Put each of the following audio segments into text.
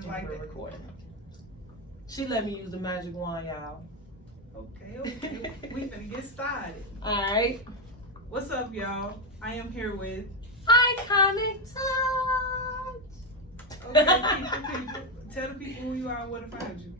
Just like that. Recording. She let me use the magic wand, y'all. Okay. We finna get started. All right. What's up, y'all? I am here with Iconic Touch. Okay, people. Tell the people who you are and where to find you.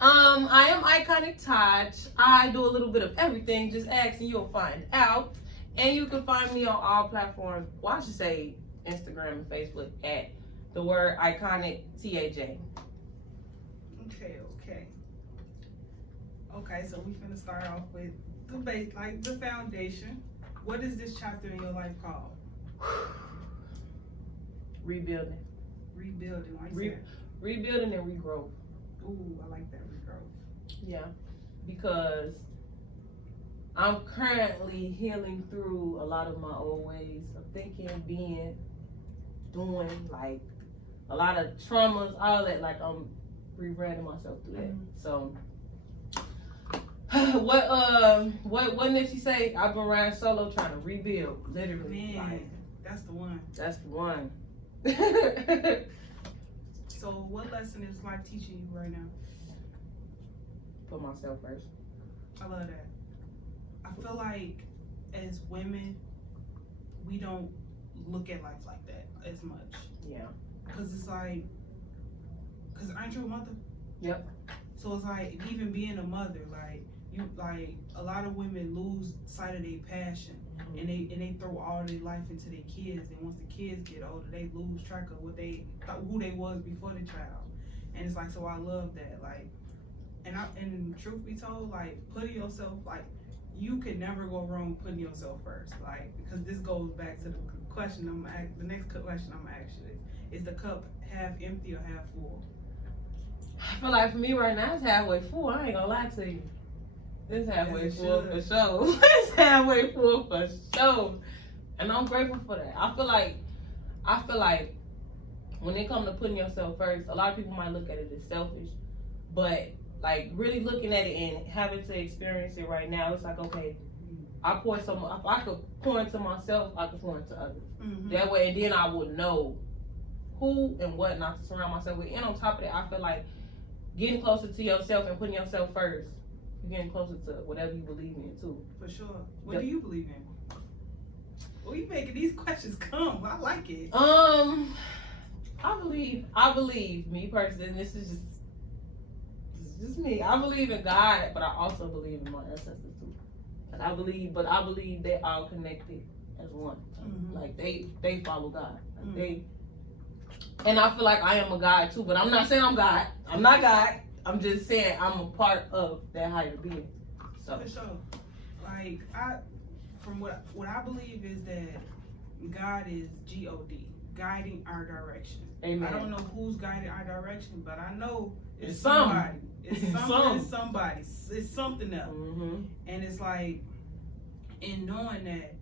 I am Iconic Touch. I do a little bit of everything. Just ask and you'll find out. And you can find me on all platforms. Well, I should say Instagram and Facebook at the word Iconic TAJ. Okay, so we finna start off with the base, like the foundation. What is this chapter in your life called? Rebuilding. Rebuilding. Why you say that? Rebuilding and regrowth. Ooh, I like that, regrowth. Yeah, because I'm currently healing through a lot of my old ways of thinking, being, doing, like a lot of traumas, all that. Like I'm rebranding myself through that. So, what Nipsey say? I've been riding solo trying to rebuild, literally. Man, like, that's the one. That's the one. So, what lesson is life teaching you right now? Put myself first. I love that. I feel like as women, we don't look at life like that as much. Yeah. Cause it's like, cause aren't you a mother? Yep. So it's like even being a mother, like you, like a lot of women lose sight of their passion, and they throw all their life into their kids. And once the kids get older, they lose track of who they was before the child. And it's like, so I love that, like, and truth be told, like putting yourself, like you can never go wrong putting yourself first, like, because this goes back to the question the next question I'm actually is the cup half empty or half full? I feel like for me right now, it's halfway full. I ain't gonna lie to you. It's halfway full for sure. It's halfway full for sure. And I'm grateful for that. I feel like when it comes to putting yourself first, a lot of people might look at it as selfish. But like really looking at it and having to experience it right now, it's like, okay, if I could pour into myself, I could pour into others. Mm-hmm. That way, and then I would know who and what not to surround myself with. And on top of that, I feel like getting closer to yourself and putting yourself first, you're getting closer to whatever you believe in too. For sure. What do you believe in? Well, you making these questions come. I like it. I believe, me personally, and this is just me. I believe in God, but I also believe in my ancestors too. And I believe they all connected as one. Mm-hmm. Like they follow God. Like and I feel like I am a God too, but I'm not saying I'm God. I'm not God. I'm just saying I'm a part of that higher being. So for sure. Like from what I believe is that God is God, guiding our direction. Amen. I don't know who's guiding our direction, but I know it's somebody. It's something. It's somebody. It's something else. Mm-hmm. And it's like, in knowing that,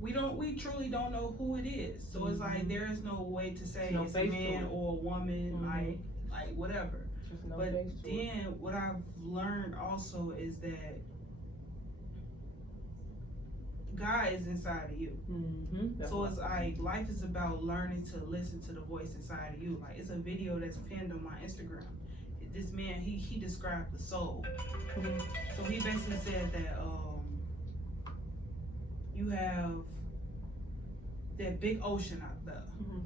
we truly don't know who it is. So it's like there is no way to say it's a man or a woman, like whatever. No, but then what I've learned also is that God is inside of you. Mm-hmm. So it's like life is about learning to listen to the voice inside of you. Like it's a video that's pinned on my Instagram. This man, he described the soul. Mm-hmm. So he basically said that you have that big ocean out there. Mm-hmm.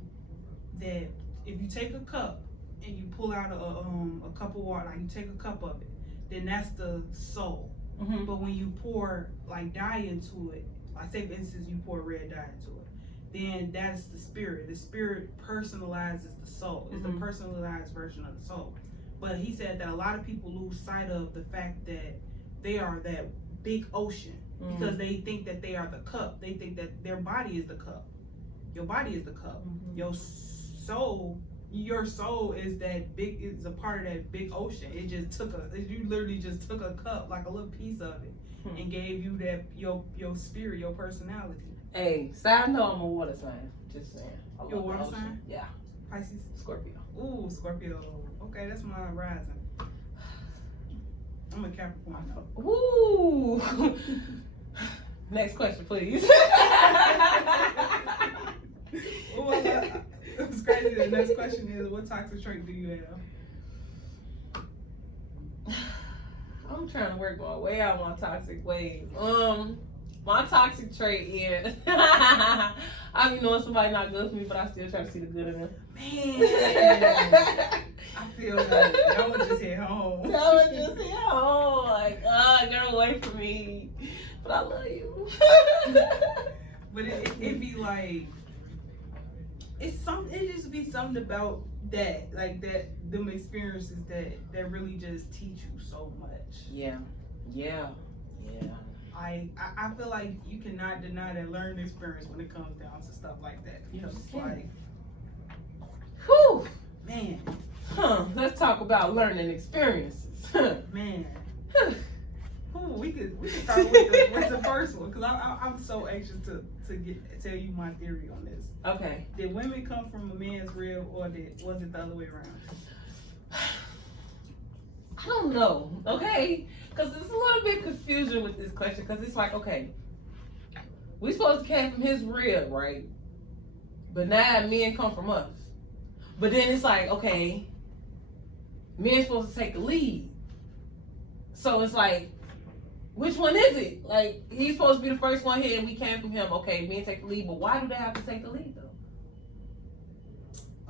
That if you take a cup and you pull out a cup of water, like you take a cup of it, then that's the soul. Mm-hmm. But when you pour like dye into it, like say for instance you pour red dye into it, then that's the spirit. The spirit personalizes the soul. It's a personalized version of the soul. But he said that a lot of people lose sight of the fact that they are that big ocean because they think that they are the cup. They think that their body is the cup. Your body is the cup. Mm-hmm. Your soul is a part of that big ocean. You literally just took a cup, like a little piece of it, and gave you that your spirit, your personality. Hey, side note, I'm a water sign. Just saying. You're a water sign? Yeah. Pisces? Scorpio. Ooh, Scorpio. Okay, that's my rising. I'm a Capricorn though. Ooh. Next question, please. Ooh, It's crazy. The next question is, what toxic trait do you have? I'm trying to work my way out my toxic ways. My toxic trait is I be knowing somebody not good for me, but I still try to see the good in them. Man, I feel like that one just hit home. That one just hit home. Like, get away from me. But I love you. But it be like, it just be something about that, like them experiences that really just teach you so much. Yeah. I feel like you cannot deny that learned experience when it comes down to stuff like that. Yeah, It's like, whew, man. Let's talk about learning experiences. Man. Ooh, we could start with the first one, because I'm so anxious to tell you my theory on this. Okay. Did women come from a man's rib, or was it the other way around? I don't know, okay? Because there's a little bit confusion with this question, because it's like, okay, we supposed to came from his rib, right? But now men come from us. But then it's like, okay, men's supposed to take the lead. So it's like, which one is it? Like, he's supposed to be the first one here and we came from him. Okay, men take the lead, but why do they have to take the lead though?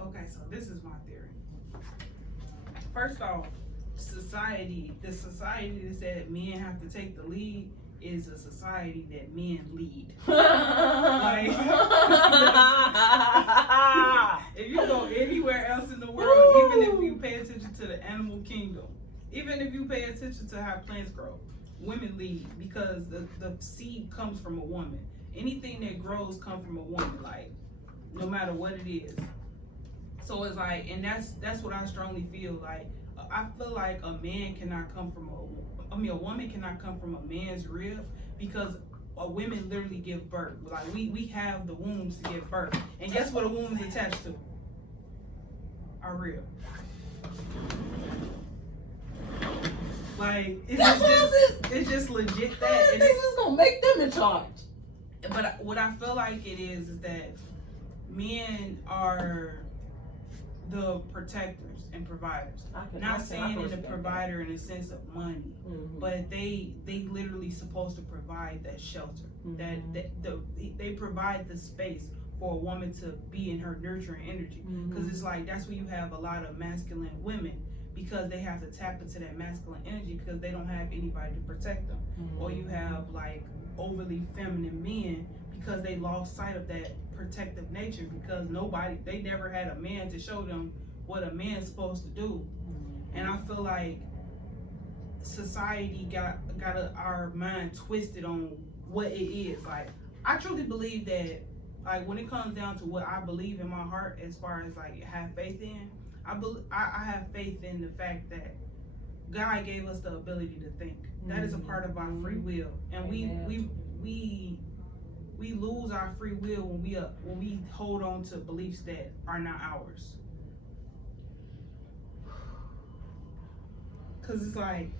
Okay, so this is my theory. First off, the society that said men have to take the lead is a society that men lead. Like, if you go anywhere else in the world, even if you pay attention to the animal kingdom, even if you pay attention to how plants grow, women lead, because the seed comes from a woman. Anything that grows comes from a woman, like, no matter what it is. So it's like, and that's what I strongly feel like. I feel like a woman cannot come from a man's rib, because women literally give birth. Like, we have the wombs to give birth. And guess what a womb is attached to? Our rib. Like, it's just legit that. And this is gonna make them in charge. But what I feel like it is that men are the protectors and providers. Not saying in the provider in the sense of money, but they literally supposed to provide that shelter. They provide the space for a woman to be in her nurturing energy. Because it's like, that's where you have a lot of masculine women, because they have to tap into that masculine energy because they don't have anybody to protect them. Or you have like overly feminine men, because they lost sight of that protective nature, because they never had a man to show them what a man's supposed to do. And I feel like society got our mind twisted on what it is. Like, I truly believe that, like, when it comes down to what I believe in my heart, as far as like have faith in, I have faith in the fact that God gave us the ability to think. That is a part of our free will, and we lose our free will when we hold on to beliefs that are not ours. Cause it's like,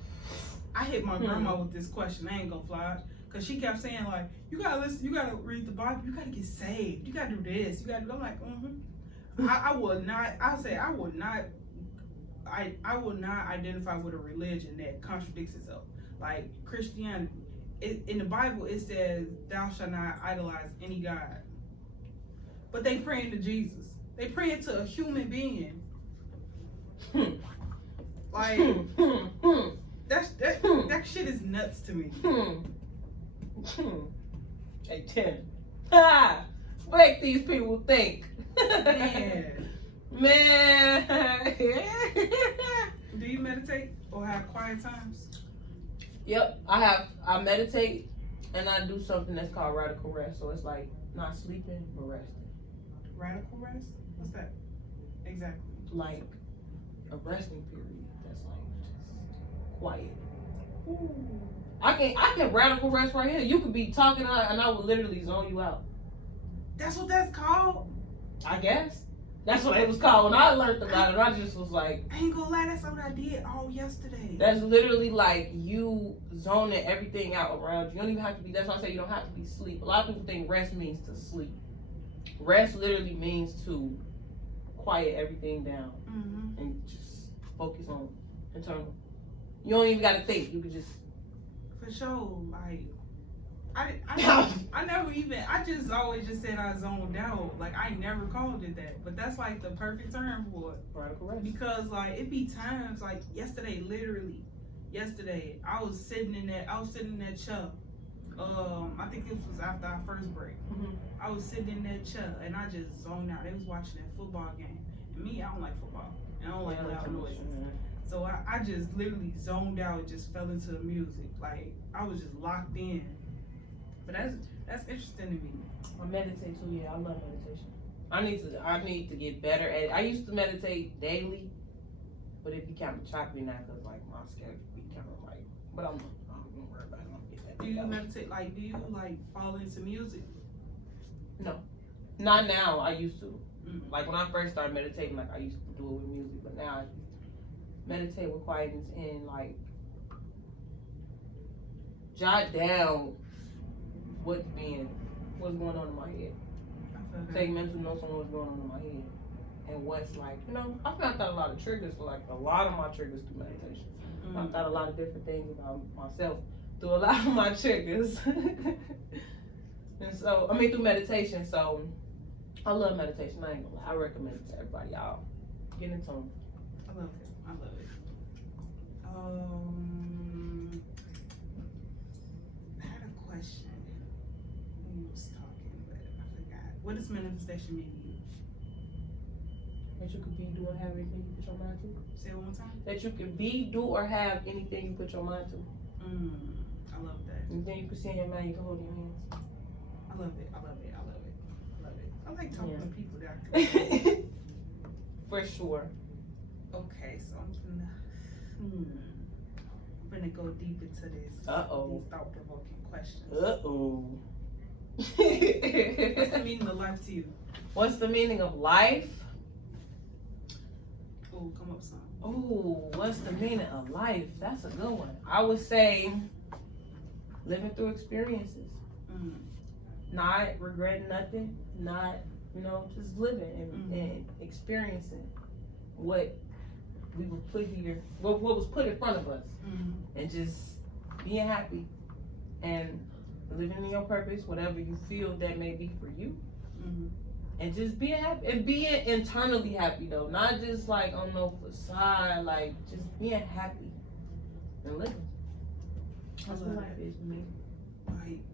I hit my grandma with this question. I ain't gonna fly, cause she kept saying like, you gotta listen, you gotta read the Bible, you gotta get saved, you gotta do this, you gotta do. I'm like, I will not identify with a religion that contradicts itself. Like Christianity, in the Bible it says, "Thou shalt not idolize any god." But they praying to Jesus. They praying to a human being. Like, that shit is nuts to me. Hey, 10. Make these people think. Man. Do you meditate or have quiet times? Yep, I meditate, and I do something that's called radical rest. So it's like not sleeping but resting. Radical rest? What's that exactly? Like a resting period that's like just quiet. Ooh. I can radical rest right here. You could be talking and I will literally zone you out. That's what that's called? I guess. That's what it was called when I learned about it. I just was like, I ain't gonna lie, that's what I did all yesterday. That's literally like you zoning everything out around you. You don't even have to be, that's why I say you don't have to be asleep. A lot of people think rest means to sleep. Rest literally means to quiet everything down Mm-hmm. and just focus on internal. You don't even gotta think. You can just. For sure, like I never even. I just always just said I zoned out. Like I never called it that, but that's like the perfect term for it. Right, correct. Because like it be times like yesterday, literally, yesterday I was sitting in that chair. I think it was after our first break. Mm-hmm. I was sitting in that chair and I just zoned out. They was watching that football game. And me, I don't like football. And I don't like loud noises. So I just literally zoned out and just fell into the music. Like I was just locked in. But that's interesting to me. I meditate too. Yeah, I love meditation. I need to get better at it. I used to meditate daily, but it be kind of choppy now because like my schedule be kind of like. But I'm gonna worry about it. I'm gonna get that. Do you meditate? Like, do you like fall into music? No, not now. I used to. Mm-hmm. Like when I first started meditating, like I used to do it with music, but now I meditate with quietness and like jot down what's going on in my head. Take mental notes on what's going on in my head and what's like, you know, I found out a lot of triggers, like a lot of my triggers through meditation. Mm-hmm. I found out a lot of different things about myself through a lot of my triggers. And so, I mean, through meditation. So, I love meditation. I ain't gonna lie. I recommend it to everybody. Y'all get into them. I love it. I love it. I had a question when you was talking, but I forgot. What does manifestation mean to you? That you could be, do, or have anything you put your mind to. Say it one more time. That you could be, do, or have anything you put your mind to. I love that. Anything you can see in your mind, you can hold in your hands. I love it. I love it. I love it. I love it. I like talking to people that I can. For sure. Okay, so I'm gonna go deep into this. These thought-provoking questions. What's the meaning of life to you? What's the meaning of life? Oh, come up some. Oh, what's the meaning of life? That's a good one. I would say living through experiences. Not regretting nothing. Not, you know, just living and experiencing what we were put here, what was put in front of us. And just being happy and living in your purpose, whatever you feel that may be for you. And just being happy and being internally happy though, not just like on no facade, like just being happy and living. That's what life is for me. Like,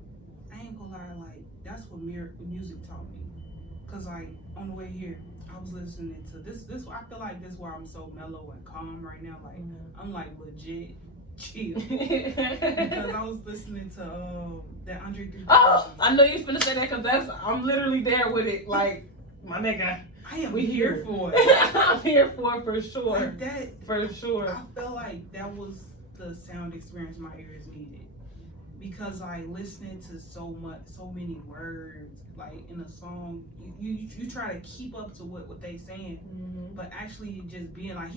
I ain't gonna lie, like that's what music taught me. Cause like on the way here, I was listening to this. I feel like this is why I'm so mellow and calm right now. Like I'm like legit chill because I was listening to that Andre 3000. Oh, I know you was finna say that because I'm literally there with it. Like my nigga, I am here for it. I'm here for it for sure. Like that for sure. I felt like that was the sound experience my ears needed because like listening to so many words like in a song, you try to keep up to what they saying, but actually just being like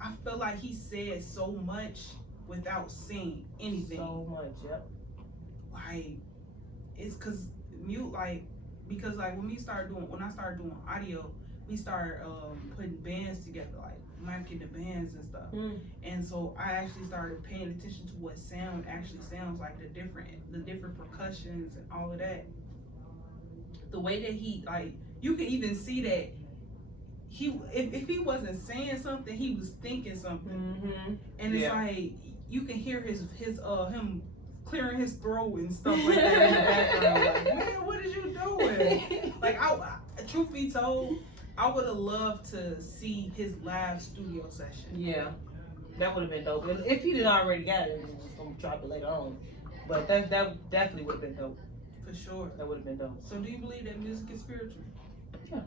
I felt like he said so much without saying anything. So much, yep. Like it's because when I started doing audio, we started putting bands together, like mimicking the bands and stuff. And so I actually started paying attention to what sound actually sounds like, the different percussions and all of that. The way that he, like, you can even see that if he wasn't saying something, he was thinking something. And it's like you can hear him clearing his throat and stuff like that in the background. Like, man, what is you doing? Like, I truth be told, I would have loved to see his live studio session. Yeah, that would have been dope. If he didn't already got it, he's just gonna drop it later on. But that definitely would have been dope. For sure. That would have been dope. So do you believe that music is spiritual? Yeah.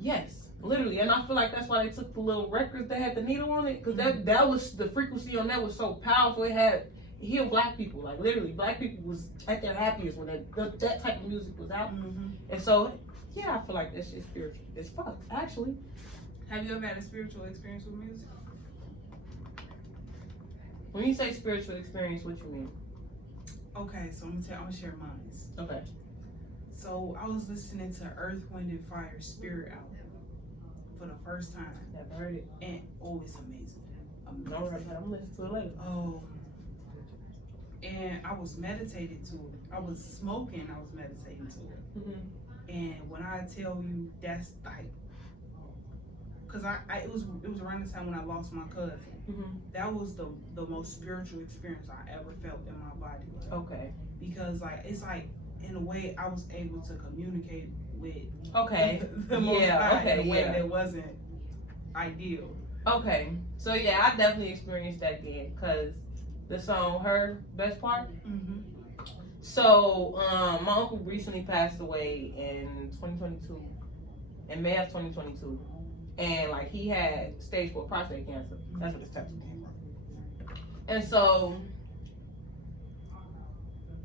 Yes, literally, and I feel like that's why they took the little records that had the needle on it, because that was the frequency on that was so powerful. It healed black people, like literally, black people was at their happiest when that type of music was out, and so yeah, I feel like that shit's spiritual as fuck, actually. Have you ever had a spiritual experience with music? When you say spiritual experience, what you mean? Okay, so I'm gonna share mine. Okay. So I was listening to Earth, Wind and Fire Spirit album. for the first time. Never heard it. And it's amazing. No, I'm listening to it later. Oh. And I was meditating to it. I was smoking. I was meditating to it. Mm-hmm. And when I tell you, that's like, cause it was around the time when I lost my cousin. Mm-hmm. That was the most spiritual experience I ever felt in my body. Like, Okay. because like it's like in a way I was able to communicate with the Most High in a way yeah. that wasn't ideal. Okay, so yeah, I definitely experienced that again, cause the song "Her Best Part." Mm-hmm. So my uncle recently passed away in 2022, in May of 2022, and like he had stage 4 prostate cancer. That's what this tattoo came from. And so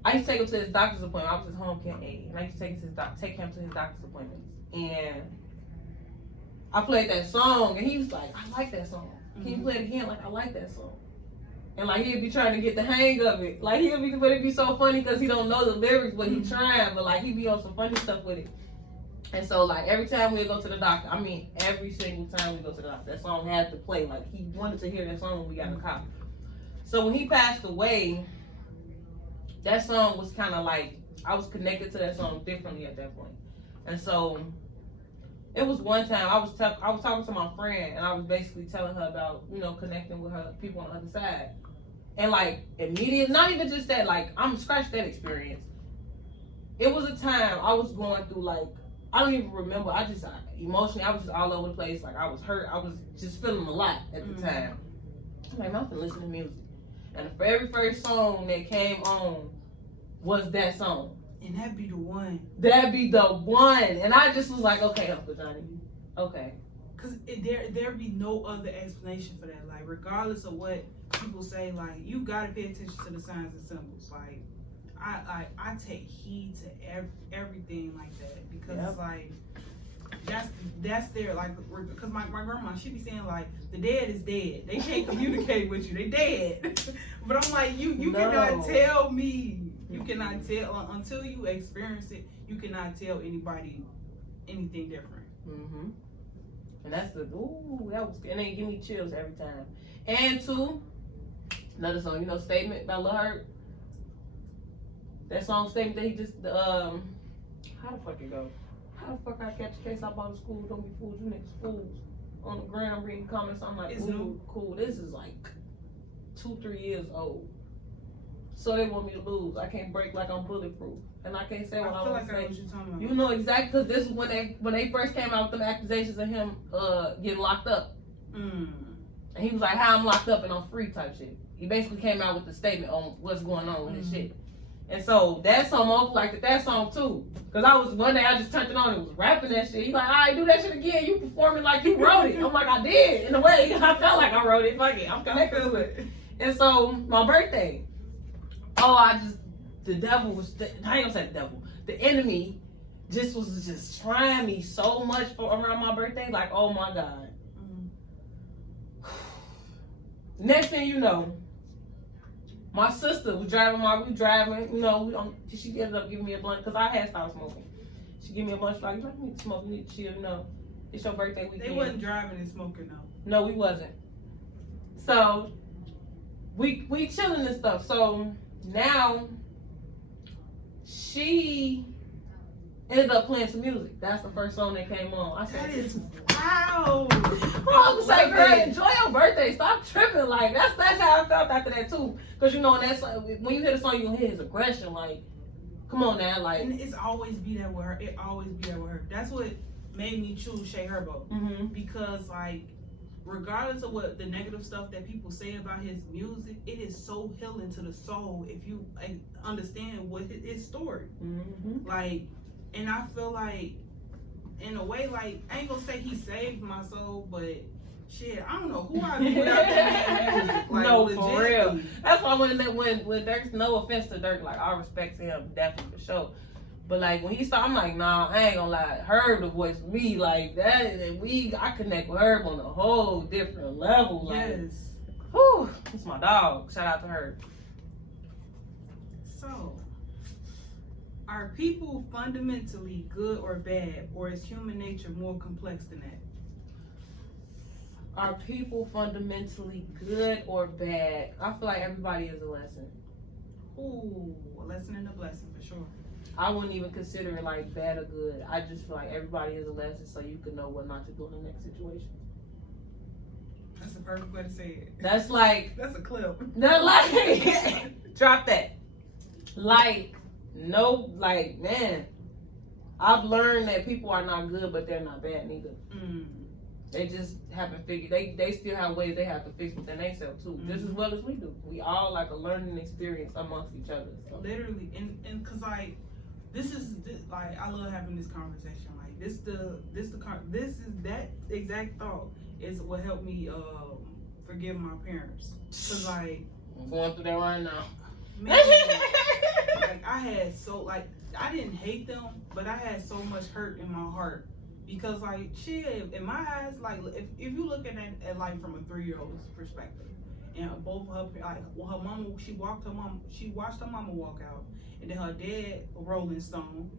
I used to take him to his doctor's appointment. I was his home care aide, and I used to take him to his doctor's appointments. And I played that song, and he was like, "I like that song. Can you play it again? Like, I like that song." And like he'd be trying to get the hang of it. Like but it'd be so funny because he don't know the lyrics, but he trying. But like he'd be on some funny stuff with it. And so like every time we go to the doctor, I mean every single time we go to the doctor, that song had to play. Like he wanted to hear that song when we got in the car. So when he passed away, that song was kind of like, I was connected to that song differently at that point. And so it was one time I was talking to my friend, and I was basically telling her about, you know, connecting with her people on the other side. And like immediate, not even just that, like I'm scratched that experience. It was a time I was going through, like, I don't even remember. Emotionally, I was just all over the place. Like I was hurt. I was just feeling a lot at the time. I'm like, I'm finna listen to music. And the very first song that came on was that song. And that'd be the one. That'd be the one. And I just was like, okay, Uncle Johnny. Okay. Cause there'd be no other explanation for that. Like regardless of what people say, like you gotta pay attention to the signs and symbols. Like I take heed to everything like that, because it's like that's their, like, because my grandma, she be saying like the dead is dead. They can't communicate with you. They dead. But I'm like, you cannot tell me. You cannot tell until you experience it. You cannot tell anybody anything different. Mm-hmm. And that's that was, and they give me chills every time. And two, another song, you know, Statement by Lil Herb. That song Statement that he just how the fuck it go? How the fuck I catch a case out by the school? Don't be fools, you niggas fools. On the ground reading comments, I'm like, ooh, cool. This is like 2-3 years old. So they want me to lose. I can't break like I'm bulletproof, and I can't say what I want to say. I know what you're talking about. You know exactly, because this is when they first came out with them accusations of him getting locked up. And he was like, "How I'm locked up and I'm free" type shit. He basically came out with a statement on what's going on with his shit. And so that song, I liked that song too. Cause one day I just turned it on and was rapping that shit. He's like, "All right, do that shit again. You performing like you wrote it." I'm like, "I did." In a way, I felt like I wrote it. Fuck it, I'm connected to it. And so my birthday. The devil was, I ain't gonna say the devil, the enemy was just trying me so much for around my birthday, like, oh my God. Next thing you know, my sister was driving, you know, she ended up giving me a blunt, because I had stopped smoking. She gave me a blunt, like, you need to smoke, you need to chill, you know, it's your birthday weekend. They wasn't driving and smoking though. No, we wasn't. So, we chilling and stuff, so now, she ended up playing some music. That's the first song that came on. I said, "That is wow." I was like, "Girl, enjoy your birthday. Stop tripping." Like that's how I felt after that too. Cause you know, when you hear the song, you gonna hear his aggression. Like, come on now, like. And it's always be that with her. It always be that with her. That's what made me choose Shay Herbo. Because like, regardless of what the negative stuff that people say about his music, it is so healing to the soul if you understand what his story. Like, and I feel like, in a way, like, I ain't gonna say he saved my soul, but shit, I don't know who I'd be without that man's music. Like, no, for real. That's why when Dirk's, no offense to Dirk, like, all respect to him, definitely for sure. But like when he started, I'm like, nah, I ain't gonna lie. Herb the voice for me, like that, and I connect with Herb on a whole different level. Like, yes. Whew, it's my dog. Shout out to Herb. So, are people fundamentally good or bad, or is human nature more complex than that? Are people fundamentally good or bad? I feel like everybody is a lesson. Ooh, a lesson and a blessing for sure. I wouldn't even consider it like bad or good. I just feel like everybody is a lesson, so you can know what not to do in the next situation. That's the perfect way to say it. That's like that's a clip. That like drop that. Like no, like man, I've learned that people are not good, but they're not bad neither. They just haven't figured. They still have ways they have to fix within themselves too, just as well as we do. We all like a learning experience amongst each other. So. Literally, and cause like this like I love having this conversation. Like this is that exact thought is what helped me forgive my parents. Cause like I'm going through that right now. Man, like I had I didn't hate them, but I had so much hurt in my heart. Because like shit, in my eyes, like if you look at like from a 3-year-old's perspective, and both her her mama, she watched her mama walk out, and then her dad Rolling Stone,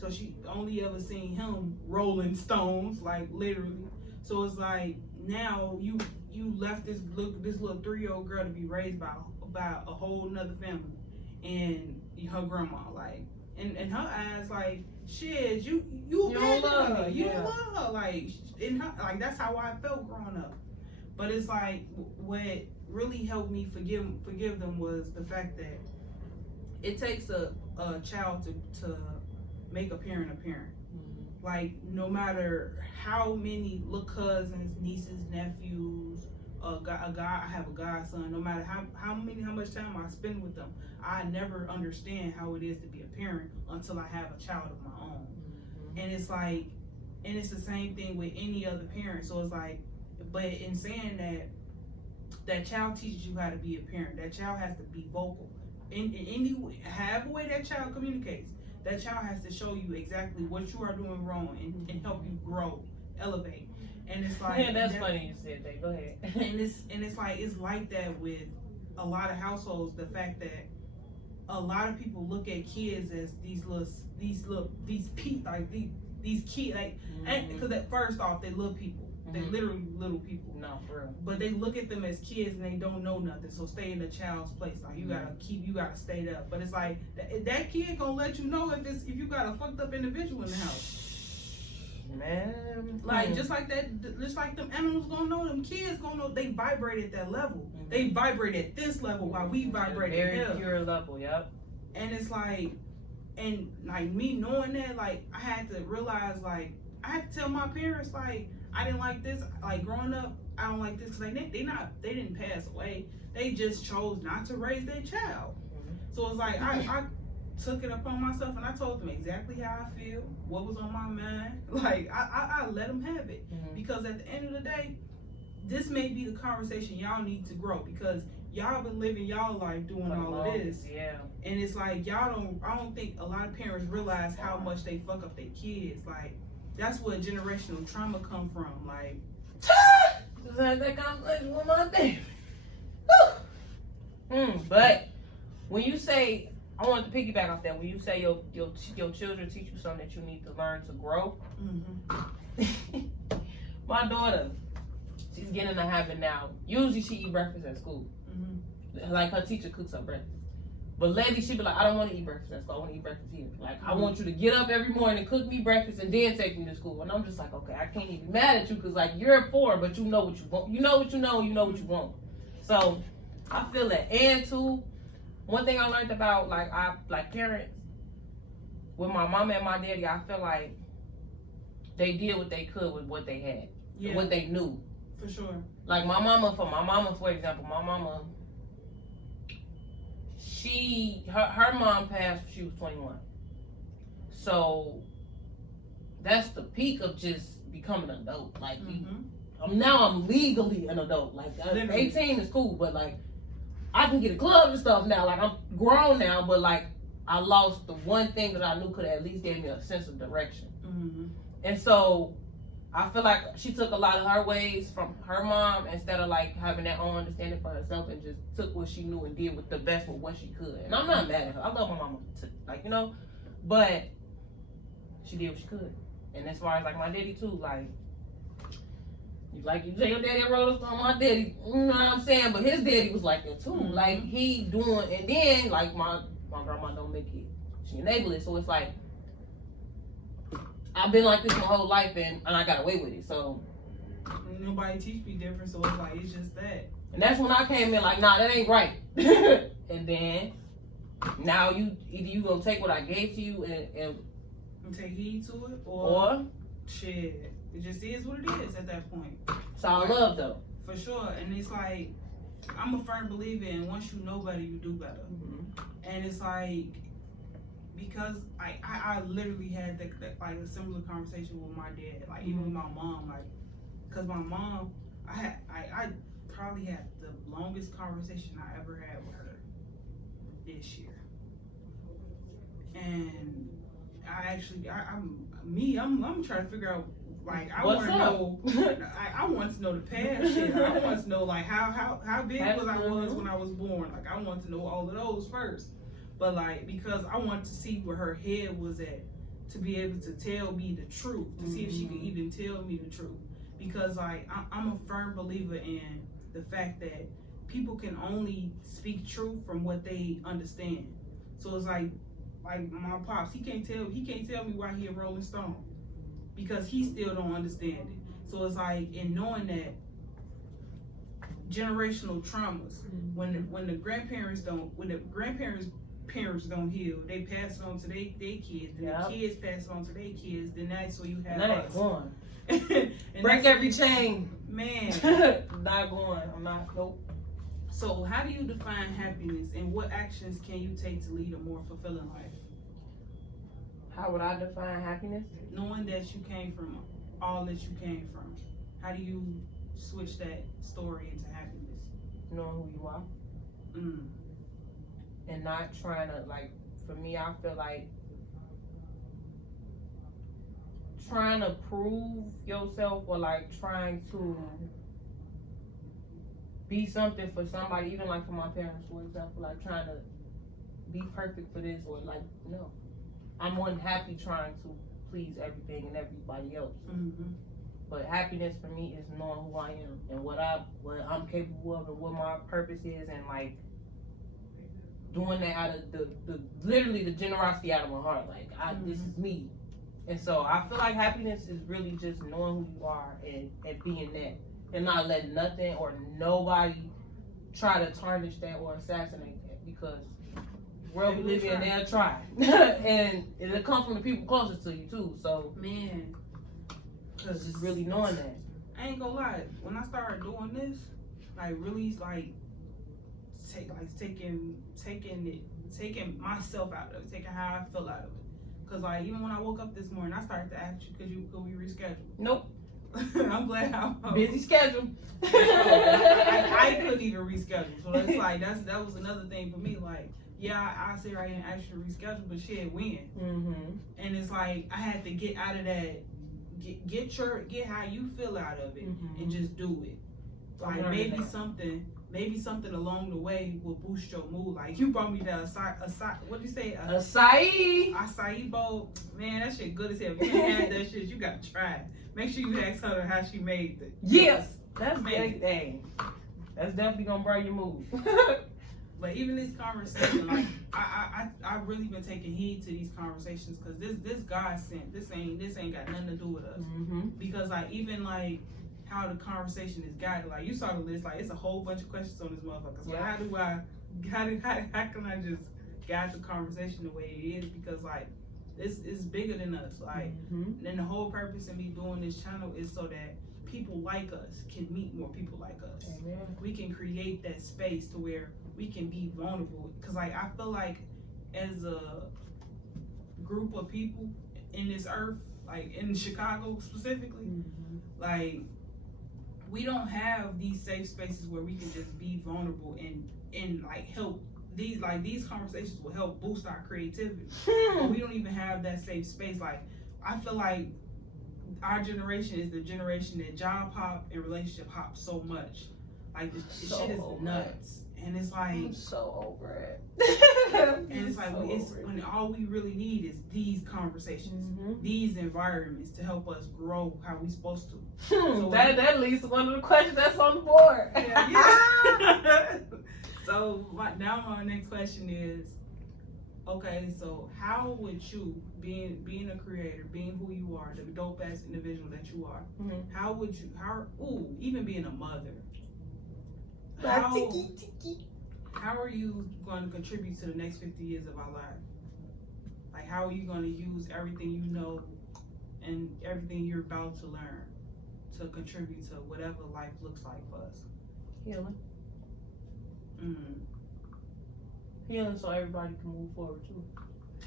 so she only ever seen him rolling stones, like literally. So it's like now you left this little 3-year-old girl to be raised by a whole nother family, and her grandma, like in her eyes, like shit, you don't love her. You don't love her. Like in her, like that's how I felt growing up. But it's like what really helped me forgive them was the fact that it takes a child to make a parent a parent. Like no matter how many little cousins, nieces, nephews, I have a godson. No matter how much time I spend with them, I never understand how it is to be a parent until I have a child of my own. And it's like, and it's the same thing with any other parent. So it's like, but in saying that child teaches you how to be a parent. That child has to be vocal in any way, however way that child communicates. That child has to show you exactly what you are doing wrong and help you grow, elevate. And it's like, yeah, that's funny you said that. Go ahead. and it's like that with a lot of households. The fact that a lot of people look at kids as these kids, like, because at first off they little people. They literally little people. No, for real. But they look at them as kids and they don't know nothing. So stay in the child's place. Like you gotta stay up. But it's like that kid gonna let you know if you got a fucked up individual in the house. Man, like just like them animals gonna know, them kids gonna know. They vibrate at that level. They vibrate at this level while we vibrate at very pure level. Yep. And it's like, and like me knowing that, like I had to realize, like I had to tell my parents, like I didn't like this. Like growing up, I don't like this because they didn't pass away. They just chose not to raise their child. So it's like I took it upon myself and I told them exactly how I feel, what was on my mind. Like I let them have it because at the end of the day, this may be the conversation y'all need to grow because y'all been living y'all life doing all of this. Yeah. And it's like I don't think a lot of parents realize how much they fuck up their kids. Like that's where generational trauma come from. Like just had that conversation with my baby. But when you say, I want to piggyback off that. When you say your children teach you something that you need to learn to grow. My daughter, she's getting in the habit now. Usually she eat breakfast at school. Like her teacher cooks her breakfast. But lately she be like, I don't want to eat breakfast at school. I want to eat breakfast here. Like I want you to get up every morning, cook me breakfast, and then take me to school. And I'm just like, okay, I can't even be mad at you because like you're 4, but you know what you want. You know what you know. You know what you want. So I feel that. And too, one thing I learned about like parents with my mama and my daddy, I feel like they did what they could with what they had, what they knew. For sure. Like my mama, for example, my mama, her mom passed when she was 21. So that's the peak of just becoming an adult. Like I'm legally an adult. Like 18 is cool, but like I can get a club and stuff now. Like I'm grown now, but like I lost the one thing that I knew could at least give me a sense of direction. And so I feel like she took a lot of her ways from her mom instead of like having that own understanding for herself and just took what she knew and did with the best with what she could. And I'm not mad at her. I love my mama, like, you know, but she did what she could. And as far as like my daddy too, like like you say, your daddy a Rolling Stone, my daddy, you know what I'm saying? But his daddy was like that too. Mm-hmm. Like he doing, and then like my grandma don't make it, she enable it. So it's like I've been like this my whole life, and I got away with it. So nobody teach me different, so it's like it's just that. And that's when I came in like, nah, that ain't right. And then now either you gonna take what I gave to you and take heed to it, or shit. It just is what it is at that point. It's all love though. For sure. And it's like, I'm a firm believer in once you know better, you do better. Mm-hmm. And it's like, because I literally had like a similar conversation with my dad, like even with my mom, like, cause my mom, I probably had the longest conversation I ever had with her this year. And I'm trying to figure out, like, I want to know, I want to know the past shit. I want to know, like, how big was I when I was born. Like, I want to know all of those first. But, like, because I want to see where her head was at to be able to tell me the truth, to see if she could even tell me the truth. Because, like, I'm a firm believer in the fact that people can only speak truth from what they understand. So it's like my pops, he can't tell me why he a Rolling Stone, because he still don't understand it. So it's like, in knowing that generational traumas, when the grandparents parents don't heal, they pass it on to their kids, and the kids pass it on to their kids. Then that's where you have us. Going. And break every chain, man. Not going. I'm not. Nope. So how do you define happiness, and what actions can you take to lead a more fulfilling life? How would I define happiness? Knowing that you came from all that you came from, how do you switch that story into happiness? Knowing who you are. And not trying to, like, for me, I feel like trying to prove yourself, or like trying to be something for somebody, even like for my parents, for example, like trying to be perfect for this, or like, no. I'm unhappy trying to please everything and everybody else. But happiness for me is knowing who I am and what I'm capable of, and what my purpose is, and like doing that out of literally the generosity out of my heart. Like, this is me. And so I feel like happiness is really just knowing who you are and being that, and not letting nothing or nobody try to tarnish that or assassinate that, because the world we live in, they'll try. And it'll come from the people closest to you too. So man, cause just really knowing that. I ain't gonna lie, when I started doing this, like really like taking myself out of it, taking how I feel out of it. Cause like even when I woke up this morning, I started to ask you, could we reschedule? Nope. I'm glad I'm busy schedule. I couldn't even reschedule. So it's like that was another thing for me. Like, yeah, I said I didn't actually reschedule, but shit, when? And it's like I had to get out of that, get how you feel out of it, and just do it. Like maybe something along the way will boost your mood. Like you brought me the what did you say? Acai bowl. Man, that shit good as hell. If you ain't had that shit, you gotta try it. Make sure you ask her how she made it. Yes, that's big thing. That's definitely gonna bring your mood. But even this conversation, like I really been taking heed to these conversations, because this God sent. This ain't got nothing to do with us. Because like even like how the conversation is guided, like you saw the list, like it's a whole bunch of questions on this motherfucker. So how can I just guide the conversation the way it is? Because like it's bigger than us. Like and the whole purpose of me doing this channel is so that people like us can meet more people like us. Amen. We can create that space to where we can be vulnerable. Because like I feel like as a group of people in this earth, like in Chicago specifically, like we don't have these safe spaces where we can just be vulnerable and like help. These conversations will help boost our creativity. But we don't even have that safe space. Like I feel like our generation is the generation that job hop and relationship hop so much. Like the shit is nuts, and it's like I'm so over it. And it's like it's when all we really need is these conversations, these environments to help us grow how we supposed to. So that leads to one of the questions that's on the board. Yeah. So now my next question is, okay, so how would you, being a creator, being who you are, the dope ass individual that you are, how would you, even being a mother, how are you going to contribute to the next 50 years of our life? Like, how are you going to use everything you know and everything you're about to learn to contribute to whatever life looks like for us? Healing. Healing so everybody can move forward too.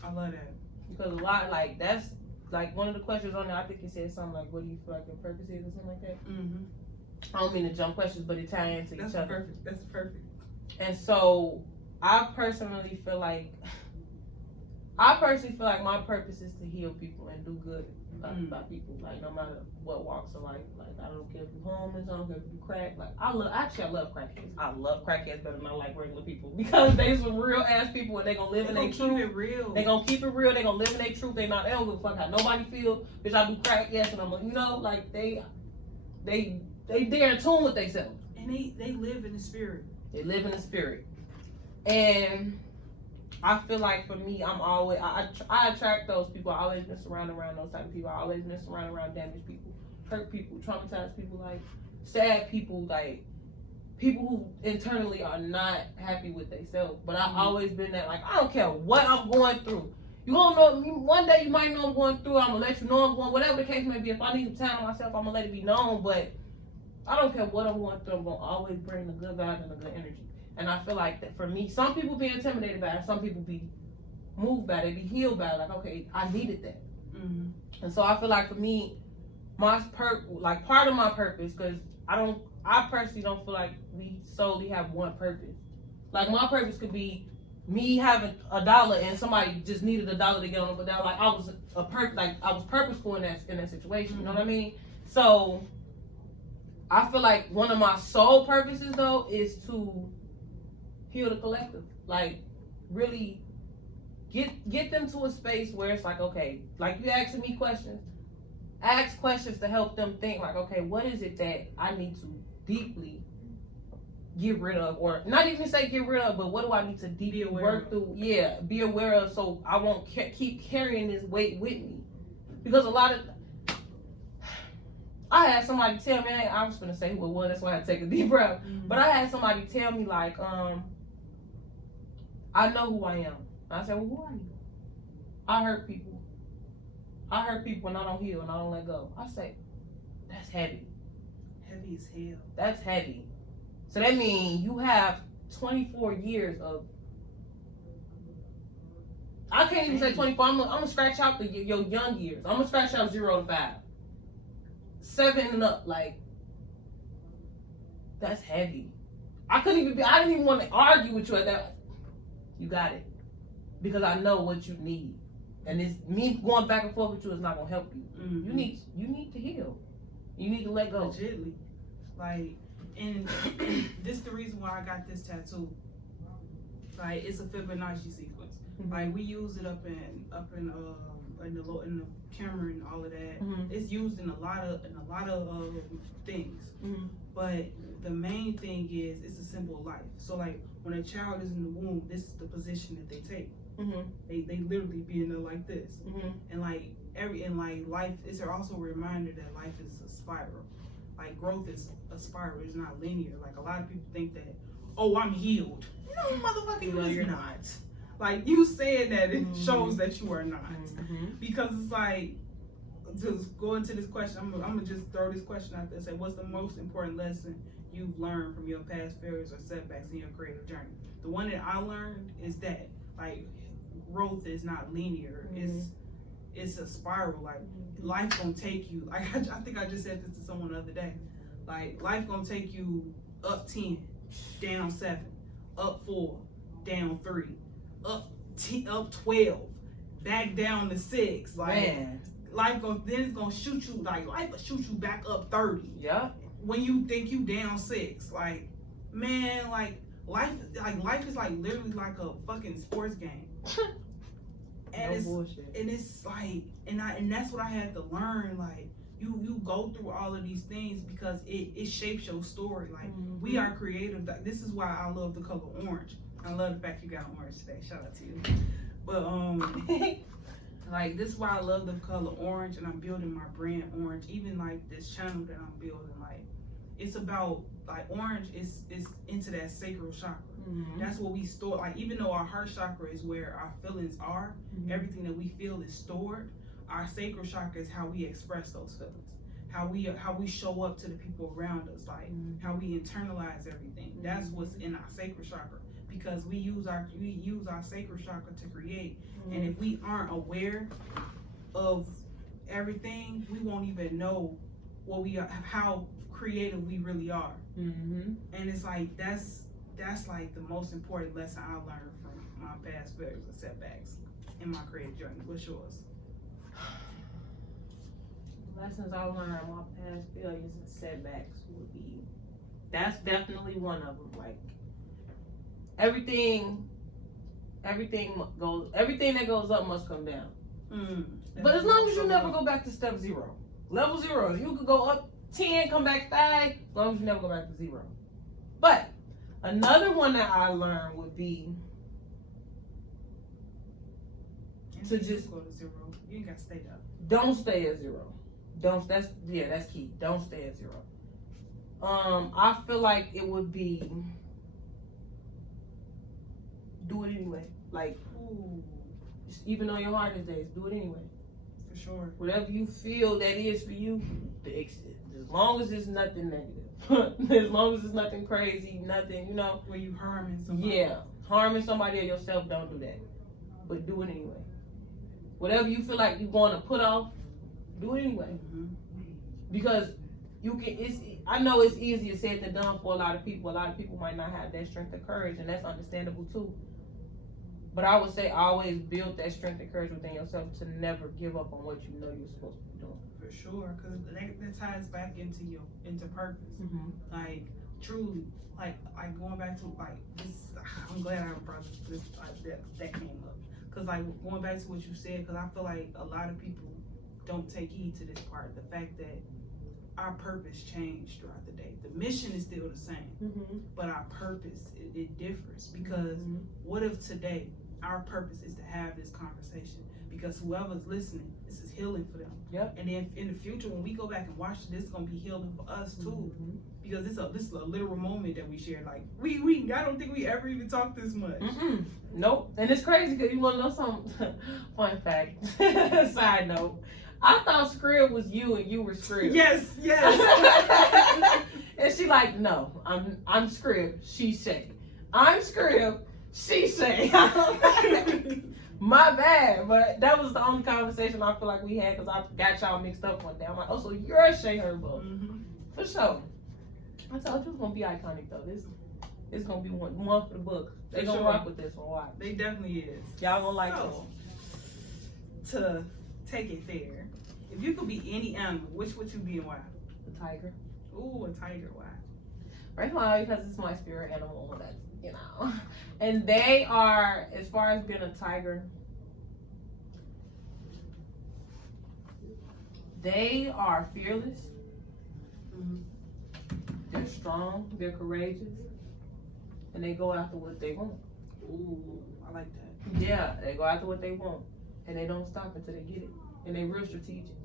I love that. Because a lot, like, that's like one of the questions on there. I think it said something like, "What do you feel like your purpose is?" or something like that. I don't mean to jump questions, but it ties into each other. Perfect. That's perfect. And so, I personally feel like my purpose is to heal people and do good by people. Like, no matter what walks of life. Like, I don't care if you're homeless, I don't care if you crack. Like, I love crackheads. I love crackheads better than I like regular people because they some real ass people and they gonna live in their truth. Keep it real. They gonna keep it real. They gonna live in their truth. They don't give a fuck how nobody feel. Bitch, I do crack, yes, and I'm like, like they they're in tune with themselves. And they live in the spirit. They live in the spirit. And I feel like for me, I attract those people. I always been surrounded around those type of people. I always been surrounded around damaged people, hurt people, traumatized people, like sad people, like people who internally are not happy with themselves. But I've always been that, like, I don't care what I'm going through. You don't know, one day you might know I'm going through, I'm gonna let you know I'm going, whatever the case may be. If I need some time on myself, I'm gonna let it be known. But I don't care what I'm going through, I'm gonna always bring the good vibes and the good energy. And I feel like that for me, some people be intimidated by it, some people be moved by it, be healed by it. Like, okay, I needed that. And so I feel like for me, part of my purpose, because I personally don't feel like we solely have one purpose. Like, my purpose could be me having $1 and somebody just needed $1 to get on it, but that, like, I was purposeful in that situation. You know what I mean? So I feel like one of my sole purposes though is to heal the collective. Like, really get them to a space where it's like, okay, like you asking me questions, ask questions to help them think like, okay, what is it that I need to deeply get rid of, or not even say get rid of, but what do I need to deeply work through? Yeah, be aware of, so I won't keep carrying this weight with me. Because a lot of, I had somebody tell me, I was gonna say who it was, that's why I had to take a deep breath. But I had somebody tell me like, I know who I am. And I said, well, who are you? I hurt people. I hurt people and I don't heal and I don't let go. I say, that's heavy. Heavy as hell. That's heavy. So that means you have 24 years of, I can't even say 24, I'm gonna scratch out your young years. I'm gonna scratch out 0 to 5. 7 and up, like, that's heavy. I didn't even want to argue with you at that. You got it. Because I know what you need. And it's me going back and forth with you is not gonna help you. You need to heal. You need to let go. Legitly. Like, and this is the reason why I got this tattoo. Like, it's a Fibonacci sequence. Like, we use it up in the camera and all of that. It's used in a lot of things. But the main thing is it's a symbol of life. So like when a child is in the womb, this is the position that they take. They literally be in there like this. And like life is also a reminder that life is a spiral. Like growth is a spiral, it's not linear. Like a lot of people think that, oh, I'm healed. No, motherfucker, no, you're not. Like, you saying that, it shows that you are not. Because it's like, to go into this question, I'm gonna just throw this question out there and say, what's the most important lesson you've learned from your past failures or setbacks in your creative journey? The one that I learned is that, like, growth is not linear. It's a spiral. Like, life gonna take you, like, I think I just said this to someone the other day. Like, life gonna take you up 10, down 7, up 4, down 3. Up 12, back down to 6. Like, man. Life it's gonna shoot you, like life will shoot you back up 30. Yeah. When you think you down 6, like Man, like life is like literally like a fucking sports game. And no it's bullshit. and it's like and that's what I had to learn. Like you go through all of these things because it shapes your story. Like we are creative. This is why I love the color orange. I love the fact you got orange today. Shout out to you. But like this is why I love the color orange, and I'm building my brand orange. Even like this channel that I'm building, like it's about like orange is into that sacral chakra. That's what we store. Like even though our heart chakra is where our feelings are, everything that we feel is stored. Our sacral chakra is how we express those feelings, how we show up to the people around us, like how we internalize everything. That's what's in our sacral chakra, because we use our sacral chakra to create. And if we aren't aware of everything, we won't even know what we are, how creative we really are. And it's like that's like the most important lesson I learned from my past failures and setbacks in my creative journey. What's yours? Lessons I learned from my past failures and setbacks would be, that's definitely one of them. Like everything that goes up must come down. But as long as you never go back to step 0, level 0, you could go up 10, come back 5, as long as you never go back to 0. But another one that I learned would be to just go to 0. You ain't gotta stay there. Don't stay at 0. That's key. Don't stay at 0. I feel like it would be do it anyway. Like, just even on your hardest days, do it anyway. For sure. Whatever you feel that is for you, as long as it's nothing negative, as long as it's nothing crazy, nothing, where you harming somebody. Yeah, harming somebody or yourself, don't do that. But do it anyway. Whatever you feel like you're going to put off, do it anyway. Because you can. I know it's easier said than done for a lot of people. A lot of people might not have that strength and courage, and that's understandable too. But I would say always build that strength and courage within yourself to never give up on what you know you're supposed to be doing. For sure, because that ties back into purpose. Like truly, like going back to like this. I'm glad I brought this that came up, because like going back to what you said, because I feel like a lot of people don't take heed to this part. The fact that our purpose changed throughout the day. The mission is still the same, but our purpose it differs. Because what if today our purpose is to have this conversation? Because whoever's listening, this is healing for them. Yep. And then in the future, when we go back and watch this, is gonna be healing for us too. Because this is a literal moment that we shared. Like I don't think we ever even talked this much. Nope. And it's crazy because you want to know something. Fun fact. Side note. I thought Scrib was you and you were Scrib. Yes. And she like, no, I'm Scrib. She say. I'm Scrib. She say. My bad, but that was the only conversation I feel like we had, because I got y'all mixed up one day. I'm like, oh, so you're Shay Herbo. For sure. I told you it's gonna be iconic though. It's gonna be one for the book. They gonna rock with this one. Watch. They definitely is. Y'all gonna like this. To take it there, if you could be any animal, which would you be and why? The tiger. Ooh, a tiger. Why? First of all, because it's my spirit animal. That's and they are, as far as being a tiger, they are fearless. They're strong. They're courageous, and they go after what they want. Ooh, I like that. Yeah, they go after what they want, and they don't stop until they get it, and they real strategic.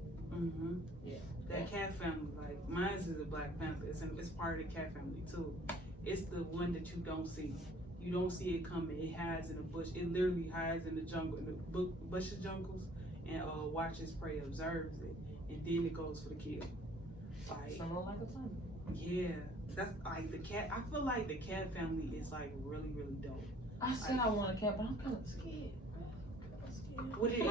Yeah. That cat family, like mine is a Black Panther. It's part of the cat family too. It's the one that you don't see. You don't see it coming. It hides in the bush. It literally hides in the jungle, in the bush of jungles, and watches prey, observes it, and then it goes for the kill. Like, someone like a tiger. Yeah, that's like the cat. I feel like the cat family is like really, really dope. I said I want a cat, but I'm kind of scared. What it is,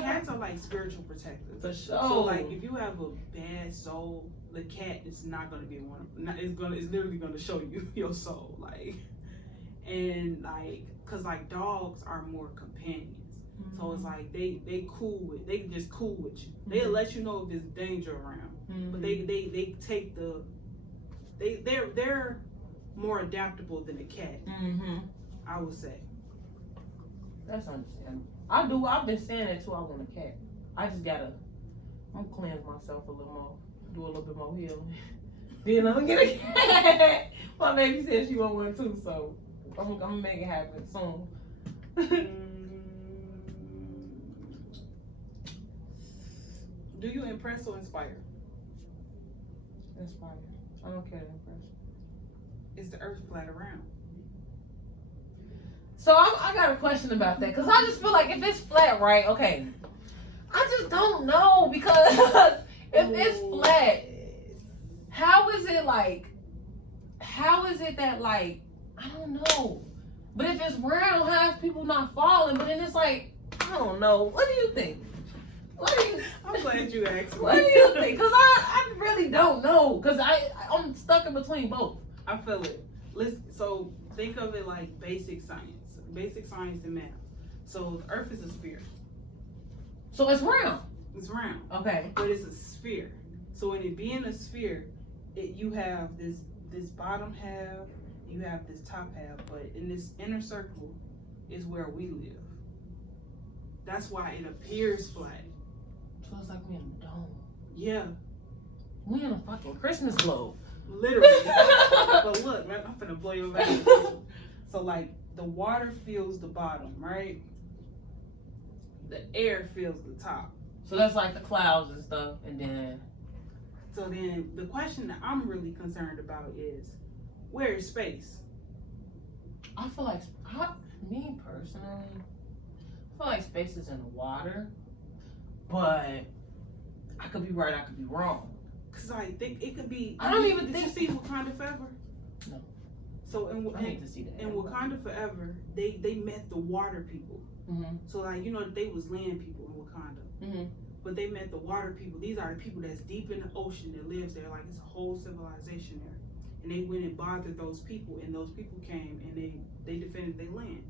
cats are like spiritual protectors. For sure. So like, if you have a bad soul, the cat is not gonna be one. It's literally gonna show you your soul, like, and like, cause like dogs are more companions. So it's like they just cool with you. They'll let you know if there's danger around, but they take they're more adaptable than a cat. Mm-hmm. I would say. That's understandable. I've been saying that too. I want a cat. I'm cleanse myself a little more, do a little bit more healing. Then I'm gonna get a cat. My baby said she want one too, so I'm gonna make it happen soon. Do you impress or inspire? Inspire. I don't care to impress. Is the earth flat around? So I got a question about that, because I just feel like if it's flat, right, okay, I just don't know, because if it's flat, how is it that, like, I don't know. But if it's round, how is people not falling? But then it's like, I don't know. What do you think? I'm glad you asked me. What do you think? Because I really don't know, because I'm stuck in between both. I feel it. So think of it like basic science and math. So the earth is a sphere. So it's round. It's round. Okay. But it's a sphere. So in it being a sphere, you have this bottom half, you have this top half, but in this inner circle is where we live. That's why it appears flat. So it's like we in a dome. Yeah. We in a fucking Christmas globe. Literally. But look, man, I'm finna blow your mind. So like the water fills the bottom, right? The air fills the top. So that's like the clouds and stuff, and then. So then the question that I'm really concerned about is, where is space? I feel like, me personally, I feel like space is in the water, but I could be right, I could be wrong. Cause I think it could be. I don't even think. Did you see Wakanda Forever? No. So I need to see that. in Wakanda Forever, they met the water people. Mm-hmm. So like they was land people in Wakanda. Mm-hmm. But they met the water people. These are the people that's deep in the ocean that lives there. Like it's a whole civilization there. And they went and bothered those people, and those people came and they defended their land.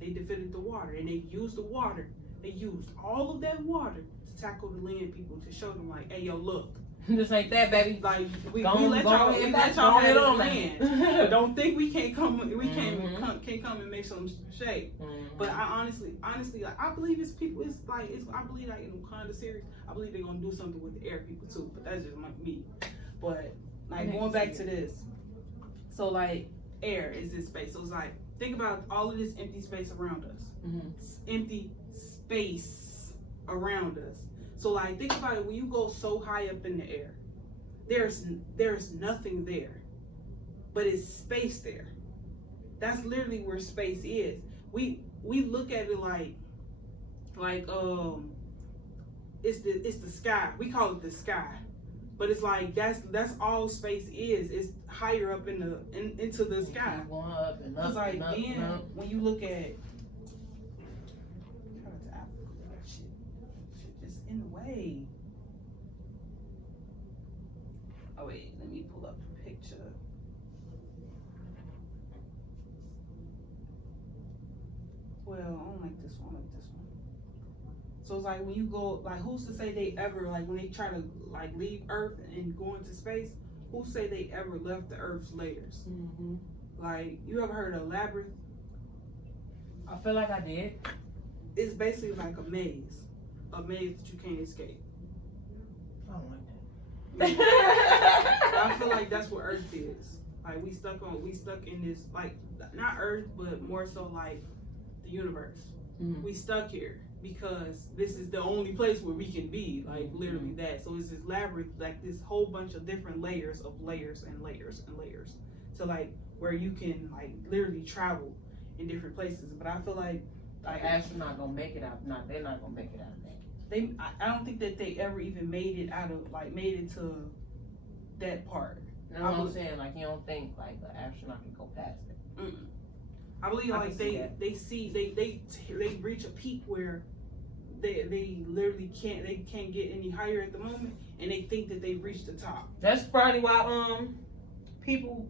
They defended the water, and they used the water. They used all of that water to tackle the land people, to show them like, hey, yo, look. Just like that, baby. Like we let y'all have this land. Don't think we can't come. Can't come and make some shade. Mm-hmm. But I honestly, like I believe it's people. I believe like in the Wakanda series, I believe they're gonna do something with the air people too. But that's just like me. But like going back to this, so like air is this space. So it's like think about all of this empty space around us. Mm-hmm. Empty space around us. So like think about it, when you go so high up in the air, there's nothing there, but it's space there. That's literally where space is. We look at it like it's the sky. We call it the sky, but it's like that's all space is. It's higher up into the sky. Going up and up. It's like and up, then and up. when you look at in the way. Oh wait, let me pull up the picture. Well, I don't like this one. I like this one. So it's like when you go, like who's to say they ever, like when they try to like leave Earth and go into space, who say they ever left the Earth's layers? Mm-hmm. Like you ever heard of labyrinth? I feel like I did. It's basically like a maze that you can't escape. I don't like that. I feel like that's what Earth is. Like we stuck in this, like not Earth, but more so like the universe. Mm-hmm. We stuck here because this is the only place where we can be, like literally that. So it's this labyrinth, like this whole bunch of different layers of layers and layers and layers. So like where you can like literally travel in different places. But I feel like astronaut gonna make it out. No, they're not gonna make it out of that. I don't think that they ever even made it to that part. You know what I'm saying? Like you don't think like an astronaut can go past it. Mm-mm. I believe like they reach a peak where they literally can't get any higher at the moment, and they think that they've reached the top. That's probably why people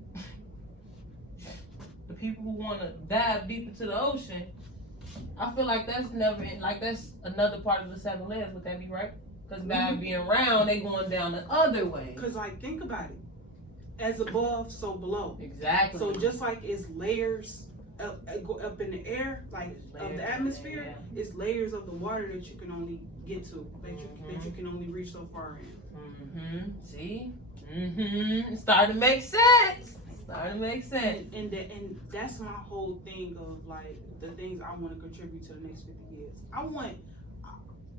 who want to dive deep into the ocean, I feel like that's another part of the 7 layers. Would that be right? Because by being round, they going down the other way. Because like think about it, as above, so below. Exactly. So just like it's layers up in the air, like of the atmosphere, it's layers of the water that you can only get to, that you can only reach so far in. See? It's starting to make sense. And that's my whole thing of like the things I want to contribute to the next 50 years. I want,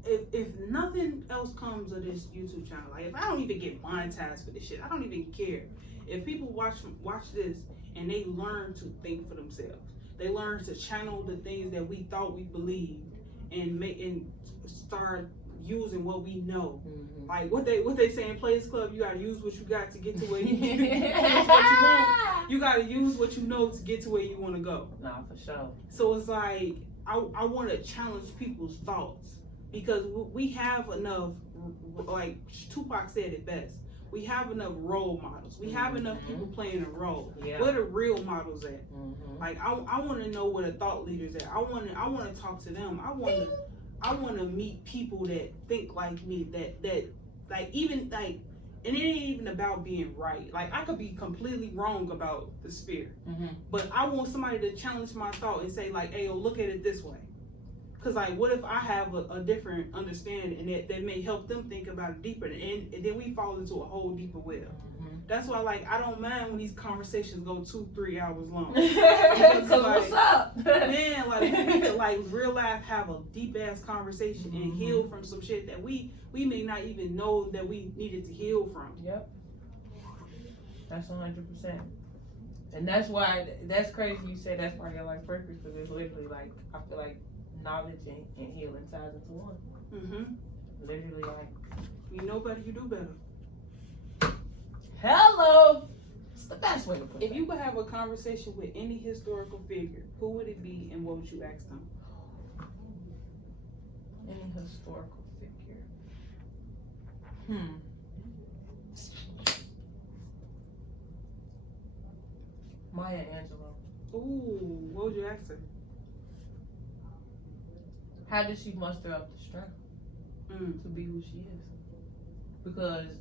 if nothing else comes of this YouTube channel, like if I don't even get monetized for this shit, I don't even care. If people watch this and they learn to think for themselves, they learn to channel the things that we thought we believed and start using what we know. Like what they say in Players Club, you gotta use what you got to get to where you use what you want. You gotta use what you know to get to where you want to go. Nah, for sure. So it's like I want to challenge people's thoughts, because we have enough, like Tupac said it best, we have enough role models. We have enough people playing a role. Yeah. Where the real models at? Like I want to know where the thought leaders at. I want to talk to them. I want to meet people that think like me, that like, even like, and it ain't even about being right. Like I could be completely wrong about the spirit, but I want somebody to challenge my thought and say like, hey, yo, look at it this way. Cause like, what if I have a different understanding and that may help them think about it deeper, and then we fall into a whole deeper well. That's why, like, I don't mind when these conversations go 2-3 hours long. Cause like, what's up? Man, like we could like real life have a deep ass conversation and heal from some shit that we may not even know that we needed to heal from. Yep. That's 100%. And that's why, that's crazy you said that's why your life purpose, because it's literally like, I feel like knowledge and healing ties into one. Literally, like, you know better, you do better. Hello. It's the best way to put it. If you could have a conversation with any historical figure, who would it be and what would you ask them? Any historical figure. Maya Angelou. Ooh, what would you ask her? How did she muster up the strength to be who she is? Because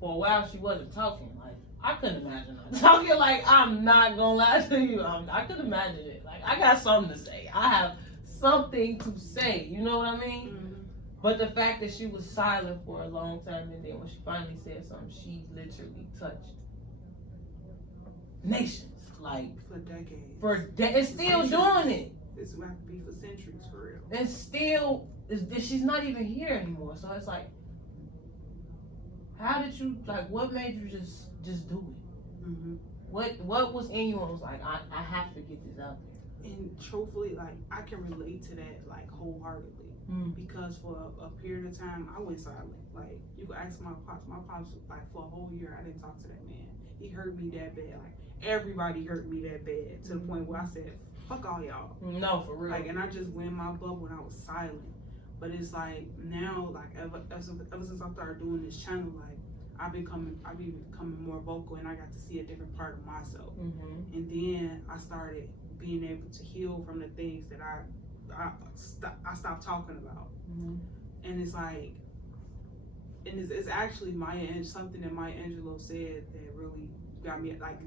for a while she wasn't talking. Like, I couldn't imagine her talking. Like, I'm not gonna lie to you. I could imagine it. Like, I got something to say. I have something to say. You know what I mean? But the fact that she was silent for a long time, and then when she finally said something, she literally touched nations. Like, for decades. It's still doing it. This might have to be for centuries, for real. And still, she's not even here anymore. So it's like, how did you, like, what made you just do it? What was in you and was like, I have to get this out there? And truthfully, like, I can relate to that, like, wholeheartedly. Because for a period of time, I went silent. Like, you could ask my pops, like, for a whole year, I didn't talk to that man. He hurt me that bad. Like, everybody hurt me that bad, to the point where I said, fuck all y'all. No, for real. Like, and I just went in my bubble and I was silent. But it's like, now, like, ever since I started doing this channel, like, I've been becoming more vocal, and I got to see a different part of myself. And then I started being able to heal from the things that I stopped talking about. And it's like, and it's actually something that Maya Angelou said that really got me, like,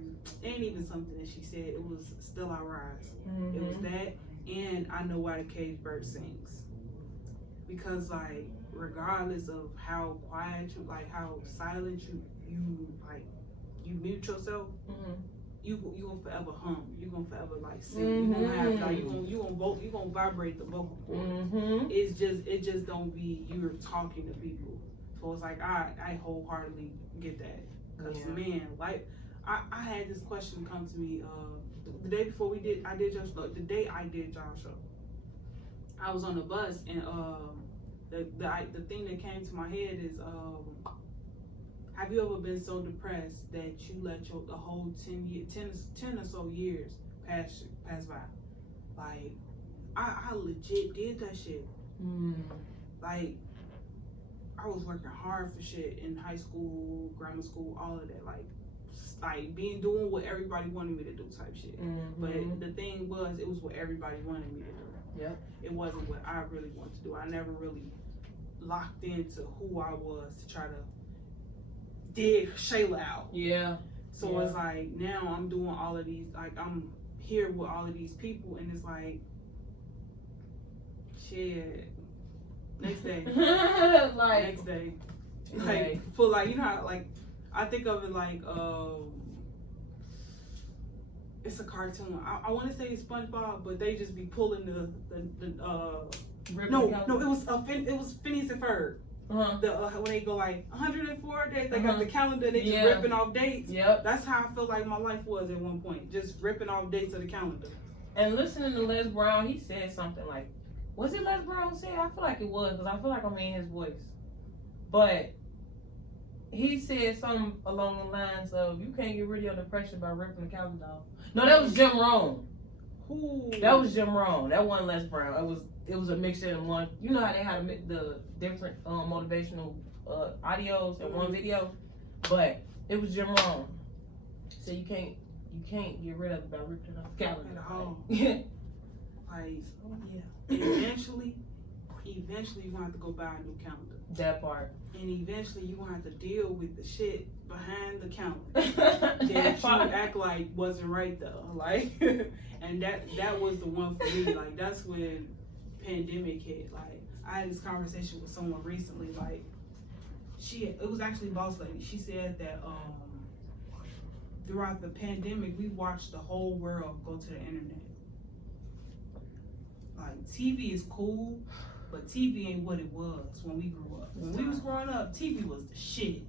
it ain't even something that she said, it was Still I Rise. It was that, and I Know Why the Caged Bird Sings. Because, like, regardless of how quiet you, like, how silent you mute yourself, you gonna forever hum. You gonna forever, like, sing. You gonna have, like, you gonna vibrate the vocal cords. It just don't be you're talking to people. So it's like, I wholeheartedly get that. Cause man, like, I had this question come to me the day before the day I did y'all show. I was on the bus, and the thing that came to my head is, have you ever been so depressed that you let the whole 10 or so years pass by? Like, I legit did that shit. Like, I was working hard for shit in high school, grammar school, all of that. Like doing what everybody wanted me to do type shit. But the thing was, it was what everybody wanted me to do. Yeah. It wasn't what I really wanted to do. I never really locked into who I was to try to dig Shayla out. Yeah. So it's like now I'm doing all of these, like I'm here with all of these people, and it's like, shit. Next day, like next day, like for like, you know how, like I think of it like it's a cartoon. I want to say it's SpongeBob, but they just be pulling the no, it was Phineas and Ferb. When they go like 104 days, they got the calendar, they just ripping off dates. Yep. That's how I feel like my life was at one point, just ripping off dates of the calendar. And listening to Les Brown, he said something like, was it Les Brown who said? I feel like it was, because I feel like I'm in his voice. But he said something along the lines of, you can't get rid of your depression by ripping the calendar off. No, that was Jim Rohn. Ooh. That was Jim Rohn. That wasn't Les Brown. It was a mixture in one. You know how they had the different motivational audios in one video, but it was Jim Rohn. So you can't get rid of it by ripping off the calendar. Yeah. Like, eventually you're gonna have to go buy a new calendar. That part. And eventually you're gonna have to deal with the shit behind the calendar that you act like wasn't right though. Like, and that was the one for me. Like, that's when pandemic hit. Like, I had this conversation with someone recently. Like, it was actually Boss Lady. She said that throughout the pandemic, we watched the whole world go to the internet. Like, TV is cool, but TV ain't what it was when we grew up. When we was growing up, TV was the shit.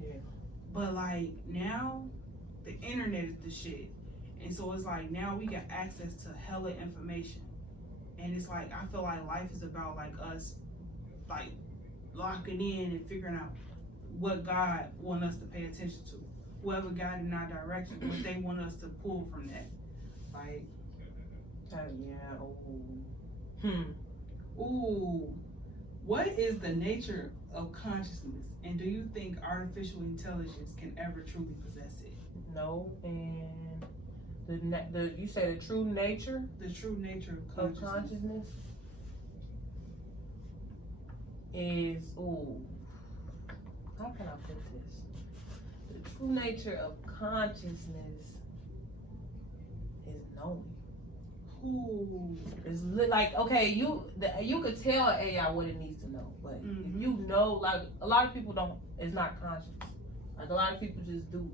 Yeah. But like now, the internet is the shit. And so it's like now we got access to hella information. And it's like, I feel like life is about like us like locking in and figuring out what God want us to pay attention to. Whoever got in our direction, what they want us to pull from that. Like, Ooh, what is the nature of consciousness, and do you think artificial intelligence can ever truly possess it? No, and you say the true nature? The true nature of consciousness is, how can I put this? The true nature of consciousness is knowing. Ooh. It's like, okay, you could tell AI what it needs to know, but if you know, like a lot of people it's not conscious. Like a lot of people just do.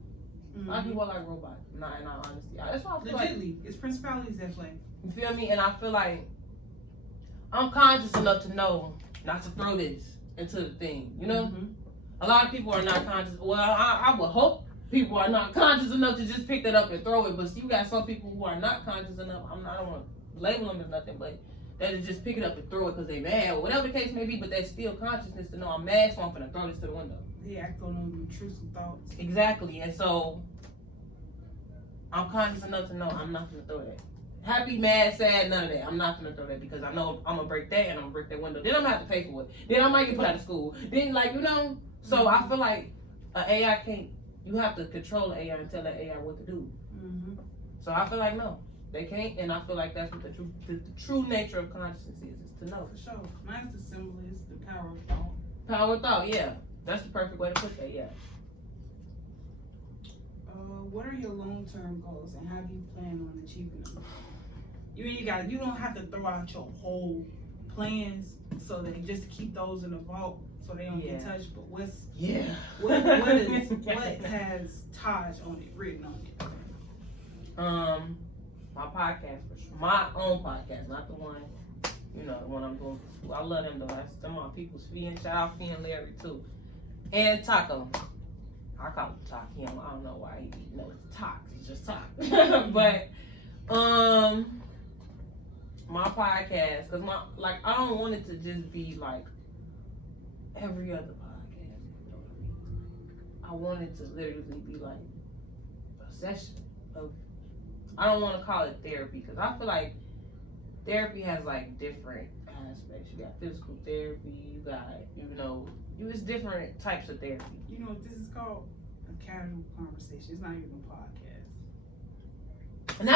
A lot of people are like robots, not in all honesty. That's why I feel legitly, it's principalities that play. You feel me? And I feel like I'm conscious enough to know not to throw this into the thing, you know? A lot of people are not conscious. Well, I would hope people are not conscious enough to just pick that up and throw it, but you got some people who are not conscious enough. I don't want to label them as nothing, but they just pick it up and throw it because they mad or whatever the case may be, but there's still consciousness to know I'm mad, so I'm going to throw this to the window. They act on them intrusive thoughts. Exactly, and so I'm conscious enough to know I'm not going to throw that. Happy, mad, sad, none of that. I'm not going to throw that because I know I'm going to break that and I'm going to break that window. Then I'm going to have to pay for it. Then I might get put out of school. Then, like, you know, so I feel like an AI can't, you have to control the AI and tell the AI what to do. So I feel like no, they can't, and I feel like that's what the true nature of consciousness is to know. For sure. Mine's the symbol is the power of thought. Power of thought, yeah. That's the perfect way to put that, yeah. What are your long-term goals and how do you plan on achieving them? You don't have to throw out your whole plans so that just keep those in the vault so they don't get touched. But what has Taj on it, written on it? My podcast for sure. My own podcast, not the one, the one I'm doing for school. I love them though. That's them my people's Fee, and shout out Fee and Larry too. And Taco. I call him Taco. I don't know why it's Taco. It's just Taco. But my podcast, because I don't want it to just be like every other podcast. You know what I mean? I want it to literally be like a session of. I don't want to call it therapy because I feel like therapy has like different aspects. You got physical therapy. You got it's different types of therapy. You know what this is called? A casual conversation. It's not even a podcast. And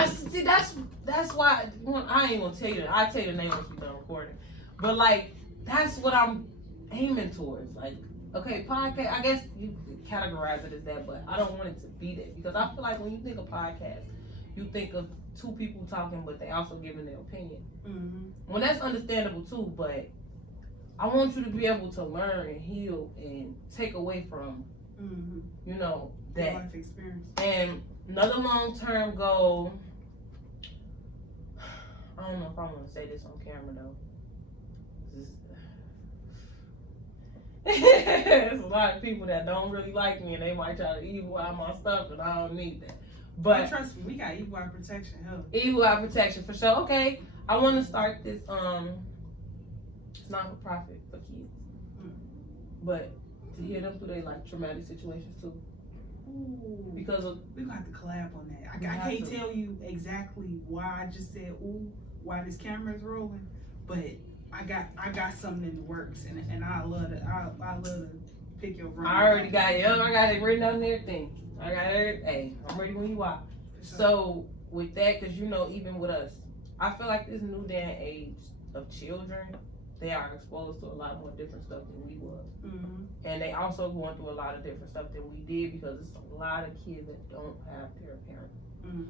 that's why I ain't gonna tell you. I'll tell you the name once we done recording. But like that's what I'm aiming towards. Like Okay, podcast, I guess you categorize it as that, but I don't want it to be that, because I feel like when you think of podcast, you think of two people talking, but they also giving their opinion. Well, that's understandable too, but I want you to be able to learn and heal and take away from, you know, that life experience. And another long-term goal, I don't know if I want to say this on camera though. There's a lot of people that don't really like me, and they might try to evil out my stuff, and I don't need that. But trust me, we got evil eye protection. Evil eye protection for sure. Okay, I want to start this. It's not for profit for kids, but to hear them through their like traumatic situations too. Ooh. Because of, we're gonna have to collab on that. I can't tell you exactly why I just said ooh, why this camera is rolling, but I got something in the works, and I love to pick your brain. I already got it. I got it written down and everything. I got it. Hey, I'm ready when you are. Sure. So with that, because you know, even with us, I feel like this new day and age of children, they are exposed to a lot more different stuff than we was, and they also going through a lot of different stuff than we did, because it's a lot of kids that don't have their parents.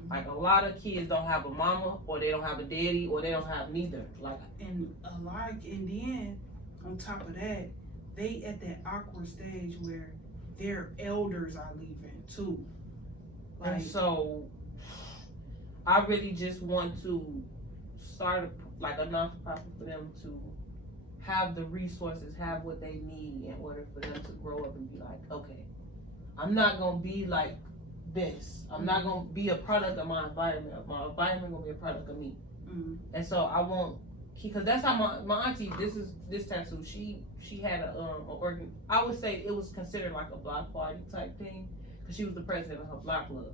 Like a lot of kids don't have a mama, or they don't have a daddy, or they don't have neither. Like, and then on top of that, they at that awkward stage where their elders are leaving too. Like, and so I really just want to start a non-profit for them to have the resources, have what they need in order for them to grow up and be like, okay, I'm not gonna be like this. I'm not gonna be a product of my environment. My environment gonna be a product of me. And so I want, because that's how my auntie. This tattoo. She had a organ. I would say it was considered like a block party type thing, because she was the president of her block club.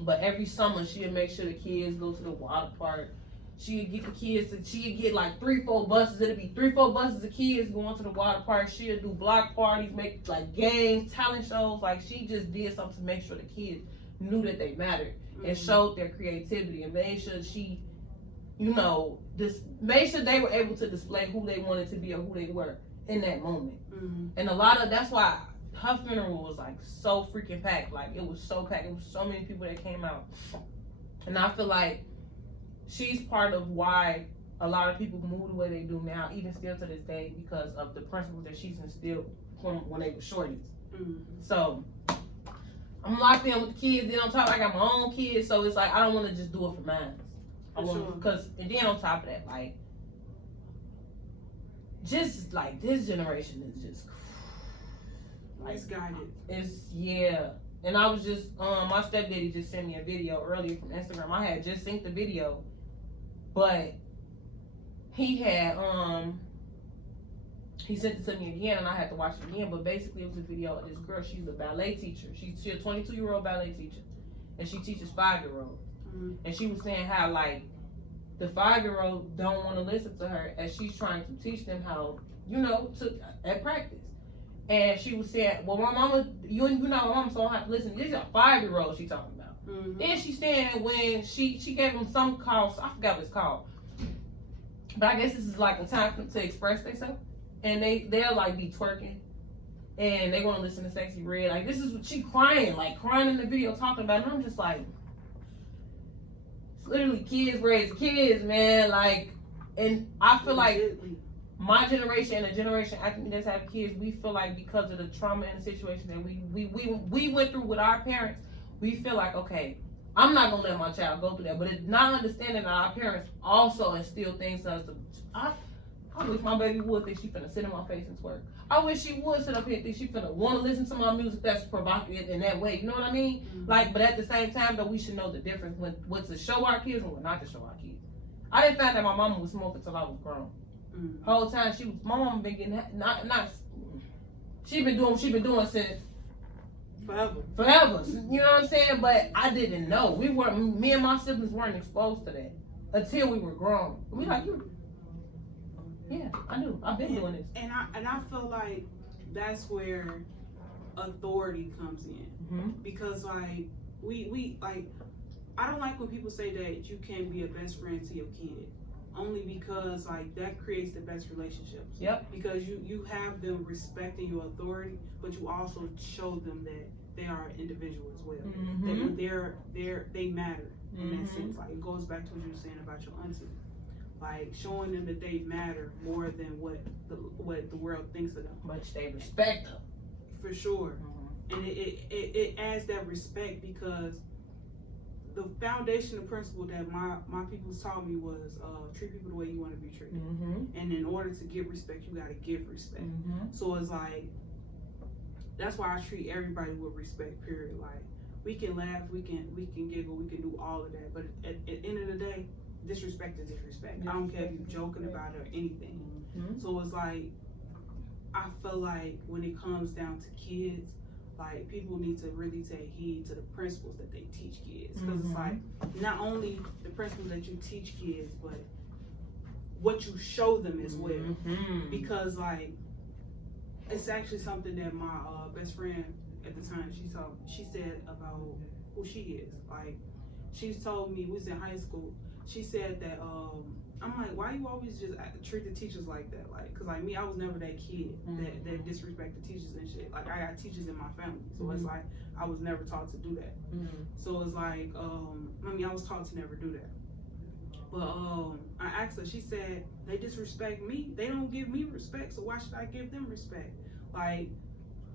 But every summer she'd make sure the kids go to the water park. She'd get the kids, she'd get like 3-4 buses. It'd be 3-4 buses of kids going to the water park. She'd do block parties, make like games, talent shows. Like, she just did something to make sure the kids knew that they mattered and showed their creativity, and made sure she, you know, made sure they were able to display who they wanted to be or who they were in that moment. And that's why her funeral was like so freaking packed. Like, it was so packed. It was so many people that came out. And I feel like she's part of why a lot of people move the way they do now, even still to this day, because of the principles that she's instilled from when they were shorties. So I'm locked in with the kids. Then on top, I got my own kids, so it's like I don't want to just do it for mine. Because and then on top of that, like, just like this generation is just like misguided. And I was just my stepdaddy just sent me a video earlier from Instagram. I had just synced the video, but he had he sent it to me again, and I had to watch it again. But basically, it was a video of this girl. She's a ballet teacher. She's a 22-year-old ballet teacher, and she teaches 5-year-olds. And she was saying how, like, the 5-year-olds don't want to listen to her as she's trying to teach them how, you know, at practice. And she was saying, well, my mama, you know, my mama, so I don't have to listen. This is a 5-year-old she's talking about. Then she's saying when she gave him some call, I forgot what it's called, but I guess this is like a time to express themselves. And they'll like be twerking, and they want to listen to Sexy Red. Like, this is what she crying in the video talking about. And I'm just like, it's literally kids raising kids, man. Like, and I feel like my generation and the generation after me that's having kids, we feel like because of the trauma and the situation that we went through with our parents, we feel like, okay, I'm not gonna let my child go through that. But it's not understanding that our parents also instill things to us. I wish my baby would think she finna sit in my face and twerk. I wish she would sit up here and think she finna want to listen to my music that's provocative in that way. You know what I mean? Like, but at the same time, though, we should know the difference when what to show our kids and what not to show our kids. I didn't find that my mama was smoking till I was grown. Whole time my mama been getting she been doing since forever. You know what I'm saying? But I didn't know. Me and my siblings weren't exposed to that until we were grown. We like, yeah, I knew. I've been doing this. And I feel like that's where authority comes in. Because like we like, I don't like when people say that you can't be a best friend to your kid. only because like that creates the best relationships. Yep. Because you have them respecting your authority, but you also show them that they are an individual as well. Mm-hmm. They matter in that Mm-hmm. sense. Like it goes back to what you were saying about your auntie. Like showing them that they matter more than what the world thinks of them. Much they respect them. For sure. Mm-hmm. And it adds that respect because the foundational principle that my people taught me was treat people the way you want to be treated. Mm-hmm. And in order to get respect, you got to give respect. Mm-hmm. So it's like, that's why I treat everybody with respect, period. Like, we can laugh, we can giggle, we can do all of that. But at the end of the day, disrespect is disrespect. I don't care if you're joking about it or anything. Mm-hmm. So it's like, I feel like when it comes down to kids, like people need to really take heed to the principles that they teach kids. Because it's like, not only the principles that you teach kids, but what you show them as well. Mm-hmm. Because like, it's actually something that my best friend at the time, she said about who she is. Like, she's told me, we was in high school, she said that, I'm like, why you always just treat the teachers like that? Like, cause like me, I was never that kid that disrespect the teachers and shit. Like, I got teachers in my family, so it's like I was never taught to do that. So it's like, I was taught to never do that. But I asked her, she said, they disrespect me. They don't give me respect, so why should I give them respect? Like,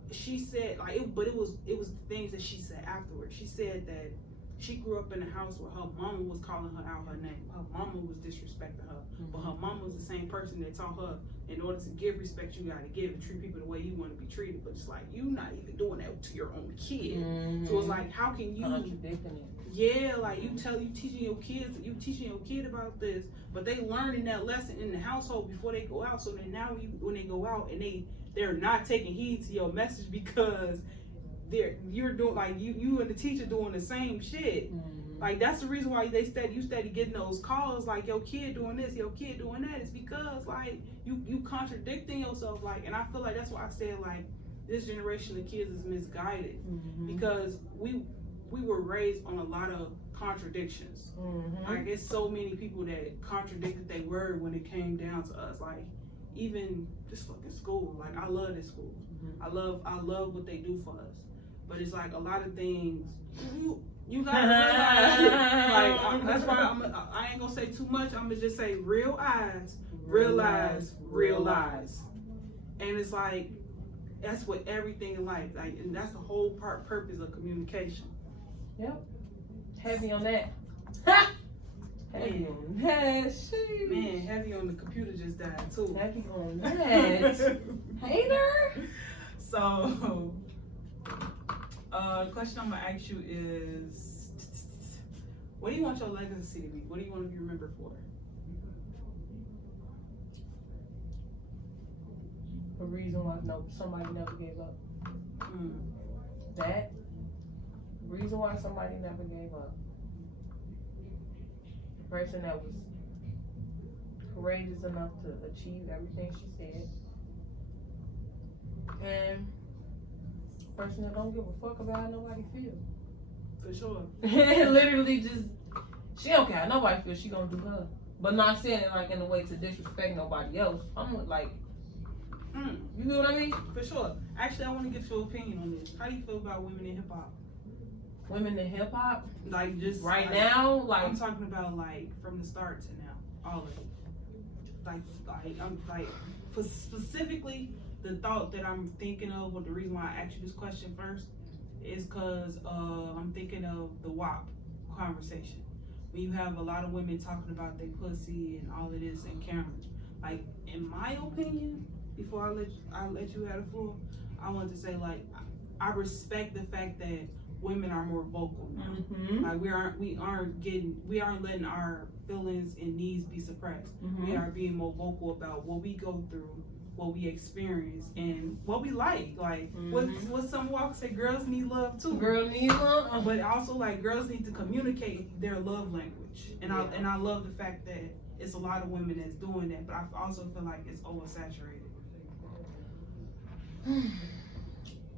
she said, like, it was the things that she said afterwards. She said that she grew up in a house where her mama was calling her out her name. Her mama was disrespecting her. But her mama was the same person that taught her, in order to give respect, you gotta give and treat people the way you want to be treated. But it's like, you not even doing that to your own kid. So it's like, how can you contradicting it? Yeah, like you teaching your kid about this, but they learning that lesson in the household before they go out. So then now when they go out and they're not taking heed to your message because you're doing, like, you and the teacher doing the same shit. Like, that's the reason why you steady getting those calls like, your kid doing this, your kid doing that. It's because like you contradicting yourself. Like, and I feel like that's why I said like this generation of kids is misguided because we were raised on a lot of contradictions. Like, there's so many people that contradicted their word when it came down to us. Like, even this fucking school. Like, I love this school. I love what they do for us. But it's like a lot of things you gotta realize. Like, that's why I ain't gonna say too much. I'm gonna just say real eyes, realize, realize. And it's like, that's what everything in life. Like, and that's the whole purpose of communication. Yep. Heavy on that. Heavy on that. Sheesh. Man, heavy on the computer just died too. Heavy on that. Hater. So, the question I'm gonna ask you is, what do you want your legacy to be? What do you want to be remembered for? The reason why somebody never gave up. That reason why somebody never gave up. The person that was courageous enough to achieve everything she said. And the person that don't give a fuck about how nobody feels. For sure. Literally just, she don't care how nobody feels, she gonna do her. But not saying it like in a way to disrespect nobody else. I'm like, you know what I mean? For sure. Actually, I want to get your opinion on this. How do you feel about women in hip hop? Women in hip hop? Like, just right now? Like, I'm talking about like from the start to now, all of it. Like I'm like, for specifically the thought that I'm thinking of, or the reason why I asked you this question first, is because I'm thinking of the WAP conversation. When you have a lot of women talking about their pussy and all of this and cameras. Like, in my opinion, before I let you have the floor, I want to say, like, I respect the fact that women are more vocal now. Like, we aren't letting our feelings and needs be suppressed. We are being more vocal about what we go through, what we experience, and what we like. Like, what some walks say, girls need love too. Girl need love. But also, like, girls need to communicate their love language. And I love the fact that it's a lot of women that's doing that, but I also feel like it's oversaturated.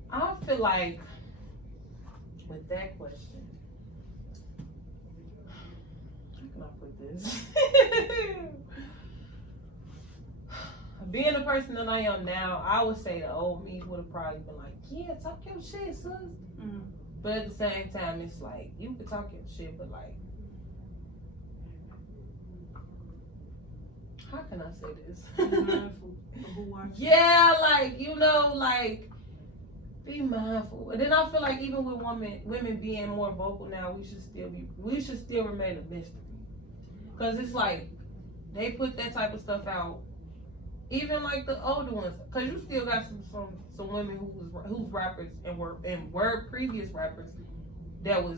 I feel like with that question, can I put this? Being the person that I am now, I would say the old me would have probably been like, yeah, talk your shit, sis. Mm-hmm. But at the same time, it's like, you could talk your shit, but like, how can I say this? Be mindful of who watches. Yeah, like, you know, like, be mindful. And then I feel like even with women being more vocal now, we should still remain a mystery. Cause it's like, they put that type of stuff out. Even like the older ones, cause you still got some women who's rappers and were previous rappers that was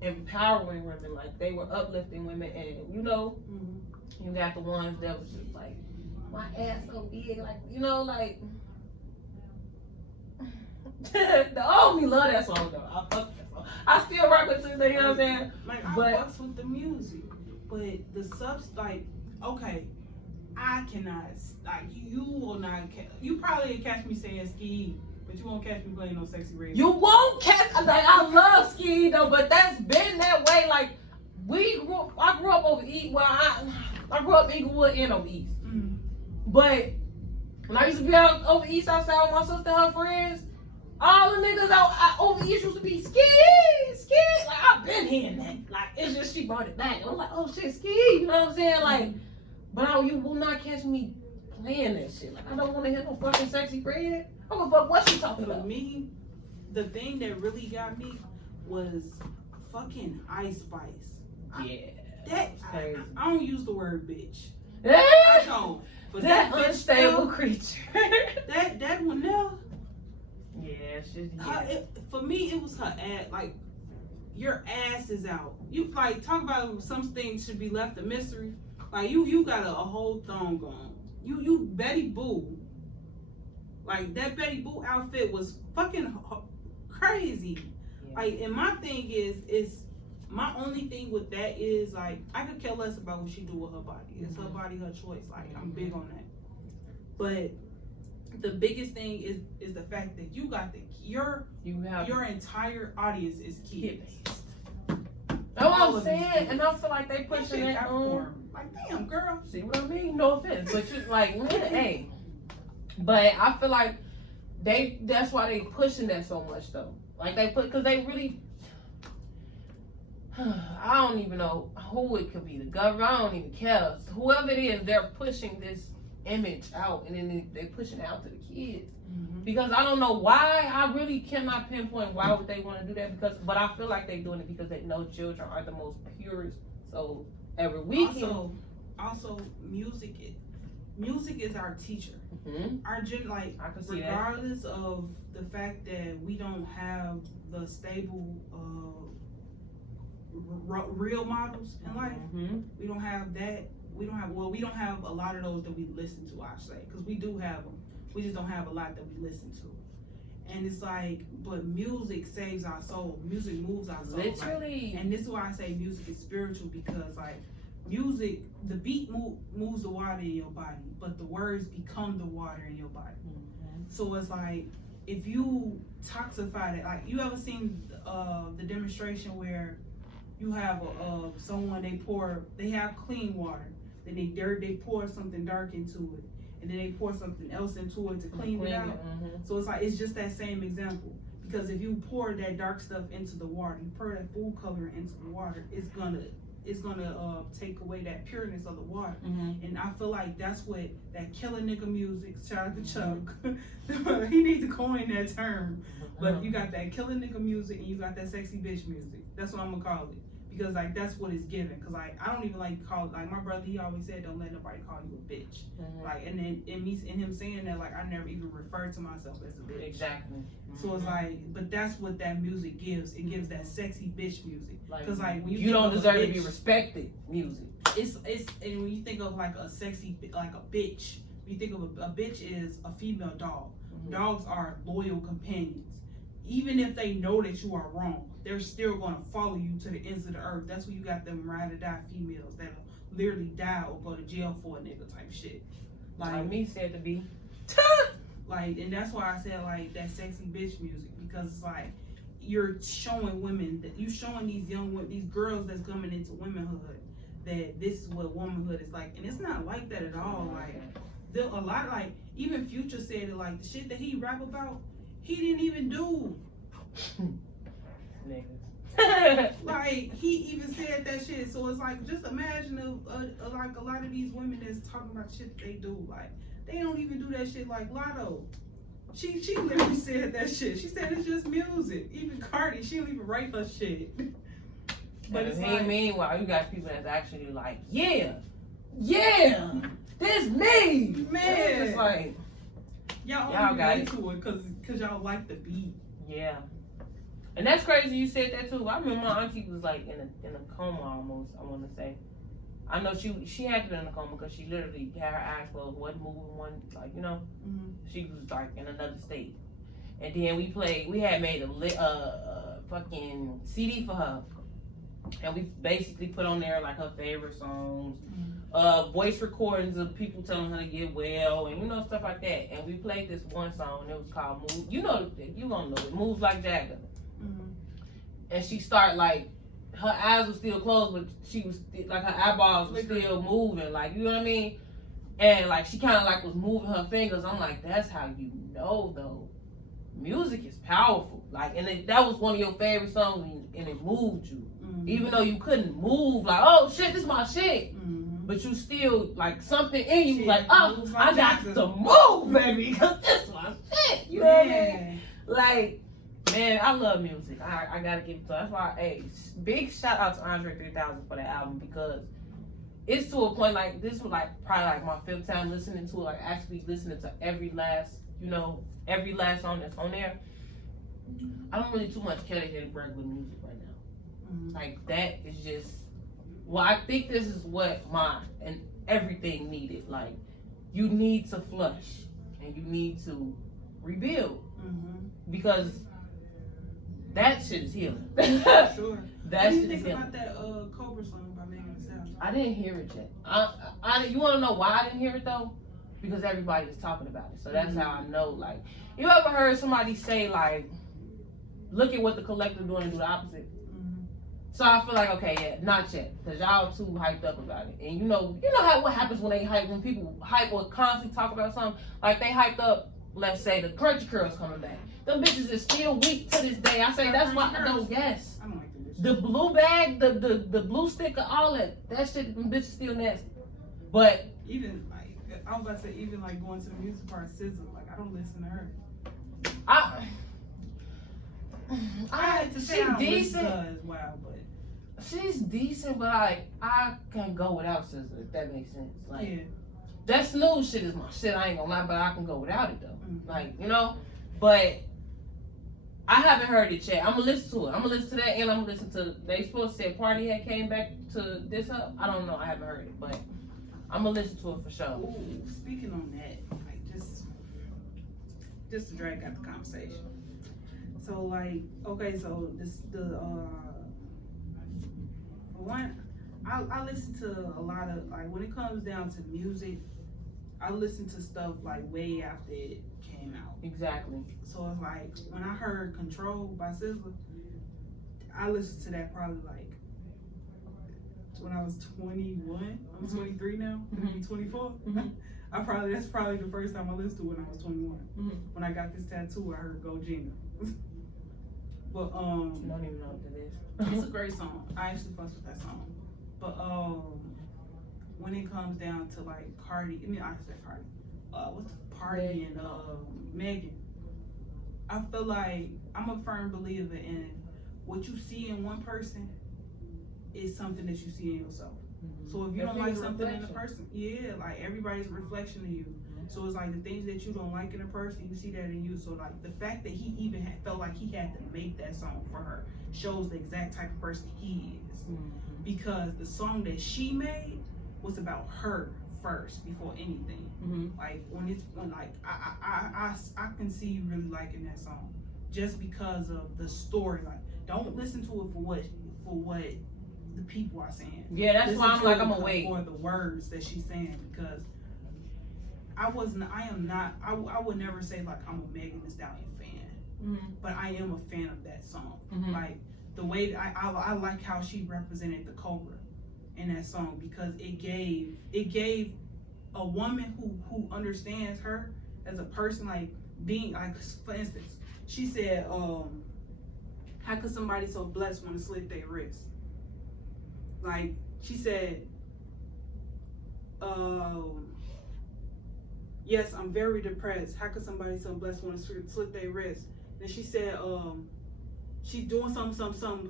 empowering women, like they were uplifting women, and you know, you got the ones that was just like, my ass so big, like, you know, like the old me love that song though. I fuck that song. I still rock with it, you know what I'm saying? Like I fucks with the music, but the subs, like, okay. I cannot, like, you will not, you probably catch me saying ski, but you won't catch me playing no sexy radio. You won't catch, like, I love ski though, but that's been that way, like, I grew up over East, well, I grew up in Inglewood and over East. Mm-hmm. But when I used to be out over East outside with my sister and her friends, all the niggas out over East used to be ski, like, I've been hearing that, like, it's just she brought it back, and I'm like, oh shit, ski, you know what I'm saying, like, but you will not catch me playing that shit. Like, I don't want to hear no fucking sexy Fred. I don't give a fuck what she talking about. For me, the thing that really got me was fucking Ice Spice. Yeah. I don't use the word bitch. I don't. But that unstable creature. that one there. Yeah, for me, it was her ass. Like, your ass is out. You, like, talk about some things should be left a mystery. Like, you got a whole thong on. You Betty Boo. Like, that Betty Boo outfit was fucking crazy. Yeah. Like, and my thing is my only thing with that is, like, I could care less about what she do with her body. It's her body, her choice. Like, I'm big on that. But the biggest thing is the fact that you got your entire audience is kids. That's what I'm saying, and I feel like they pushing that on. Like, damn, girl. See what I mean? No offense, but you like, hey. But I feel like that's why they pushing that so much though. Like because they really, I don't even know who it could be. The government, I don't even care. Whoever it is, they're pushing this image out, and then they pushing it out to the kids. Because I don't know why. I really cannot pinpoint why would they want to do that. But I feel like they're doing it because they know children are the most purest. So every weekend. Also, music is our teacher. Our like, I can see regardless of the fact that we don't have the stable real models in life. We don't have that. We don't have a lot of those that we listen to, I say, because we do have them. We just don't have a lot that we listen to. And it's like, but music saves our soul. Music moves our soul. Literally. Like, and this is why I say music is spiritual, because like music, the beat moves the water in your body, but the words become the water in your body. So it's like, if you toxify that, like, you ever seen the demonstration where you have someone, they have clean water, then they pour something dark into it, and then they pour something else into it to clean it out. So it's like, it's just that same example. Because if you pour that dark stuff into the water, you pour that food coloring into the water, it's gonna take away that pureness of the water. And I feel like that's what that killer nigga music, shout out to Chuck, he needs to coin that term. But you got that killer nigga music and you got that sexy bitch music. That's what I'm gonna call it. Because like, that's what it's given. Cause like, I don't even like to call it, like my brother, he always said, don't let nobody call you a bitch. Like, and then in him saying that, like, I never even referred to myself as a bitch. Exactly. So it's like, but that's what that music gives. It gives that sexy bitch music. Like, cause like, when you don't deserve to be respected music. It's and when you think of like a sexy, like a bitch, when you think of a bitch is a female dog. Dogs are loyal companions. Even if they know that you are wrong, they're still going to follow you to the ends of the earth. That's why you got them ride or die females that'll literally die or go to jail for a nigga type shit. Like me said to be. Like, and that's why I said like that sexy bitch music, because it's like you're showing women that you showing these young women, these girls that's coming into womanhood, that this is what womanhood is like, and it's not like that at all. Like a lot, like even Future said it, like the shit that he rap about, he didn't even do. Like he even said that shit. So it's like, just imagine like a lot of these women that's talking about shit that they do, like they don't even do that shit. Like Lotto, she literally said that shit. She said it's just music. Even Cardi, she don't even write her shit. But it's like, meanwhile, you got people that's actually like, yeah, this me, man. It's like y'all got into it because y'all like the beat. Yeah. And that's crazy you said that too. I remember my auntie was like in a coma almost, I want to say. I know she had been in a coma because she literally had her eyes closed, wasn't moving, like, you know. Mm-hmm. She was like in another state. And then we had made a fucking CD for her. And we basically put on there like her favorite songs, voice recordings of people telling her to get well, and you know, stuff like that. And we played this one song, it was called Move. You gonna know it, Moves Like Jagger. Mm-hmm. And she started like, her eyes were still closed, but she was like, her eyeballs were still moving, like, you know what I mean? And like, she kind of like was moving her fingers. I'm like, that's how you know though. Music is powerful. Like, and that was one of your favorite songs, and it moved you. Mm-hmm. Even though you couldn't move, like, oh shit, this is my shit. Mm-hmm. But you still, like, something in you was like, oh, I got to move, baby, because this is my shit. You know what I mean? Like, man, I love music. I gotta give it to her. That's why, hey, big shout out to Andre 3000 for that album, because it's to a point, like, this was like probably like my 5th time listening to it, like actually listening to every last song that's on there. I don't really too much care to hear regular music right now. Mm-hmm. Like, that is just, well, I think this is what mine and everything needed. Like, you need to flush and you need to rebuild. Mm-hmm. Because that shit is healing. Sure. That what do you shit think is healing. about that Cobra song by Megan Thee Stallion? I didn't hear it yet. You want to know why I didn't hear it though? Because everybody is talking about it. So that's how I know. Like, you ever heard somebody say like, look at what the collective doing and do the opposite? Mm-hmm. So I feel like, okay, yeah, not yet, because y'all too hyped up about it. And you know what happens when they hype, when people hype or constantly talk about something. Like, they hyped up, let's say the Crunchy Curls coming back. Them bitches is still weak to this day. I say that's why I don't. Yes. I don't like them bitches. The blue bag, the blue sticker, all that shit, them bitches still nasty. But even like, I was about to say, even like going to the music part, SZA, like, I don't listen to her. I had to say she's decent. Wow, but she's decent, but I can go without SZA, if that makes sense. Like, yeah. That Snooze shit is my shit. I ain't gonna lie, but I can go without it though. Mm-hmm. Like, you know, but I haven't heard it yet. I'm gonna listen to it. I'm gonna listen to that, and I'm gonna listen to. They supposed to say Party had came back to this up. I don't know. I haven't heard it, but I'm gonna listen to it for sure. Ooh, speaking on that, like just to drag out the conversation. So like, okay, so I listen to a lot of, like, when it comes down to music, I listen to stuff like way after it came out. Exactly. So it's like, when I heard Control by SZA, I listened to that probably like when I was 21. I'm 23 now. I'm gonna be 24. Mm-hmm. That's probably the first time I listened to it when I was 21. Mm-hmm. When I got this tattoo, I heard Go Gina. But I don't even know what that is. It's a great song. I actually fuss with that song. But when it comes down to like Cardi, I said Cardi. What's Party and Megan? I feel like I'm a firm believer in what you see in one person is something that you see in yourself. Mm-hmm. So if you don't like something in a person, like everybody's a reflection of you. Mm-hmm. So it's like the things that you don't like in a person, you see that in you. So like the fact that he even felt like he had to make that song for her shows the exact type of person he is. Mm-hmm. Because the song that she made was about her first before anything. Mm-hmm. Like I can see you really liking that song just because of the story. Like, don't listen to it for what the people are saying. Yeah, that's why I'm like, I'm gonna wait for the words that she's saying, because I would never say like I'm a Megan Thee Stallion fan, mm-hmm. but I am a fan of that song. Mm-hmm. Like the way I like how she represented the Cobra. in that song, because it gave a woman who understands her as a person, like being like, for instance, she said, how could somebody so blessed want to slit their wrist? Like she said, yes, I'm very depressed. How could somebody so blessed want to slit their wrist? Then she said, she's doing something,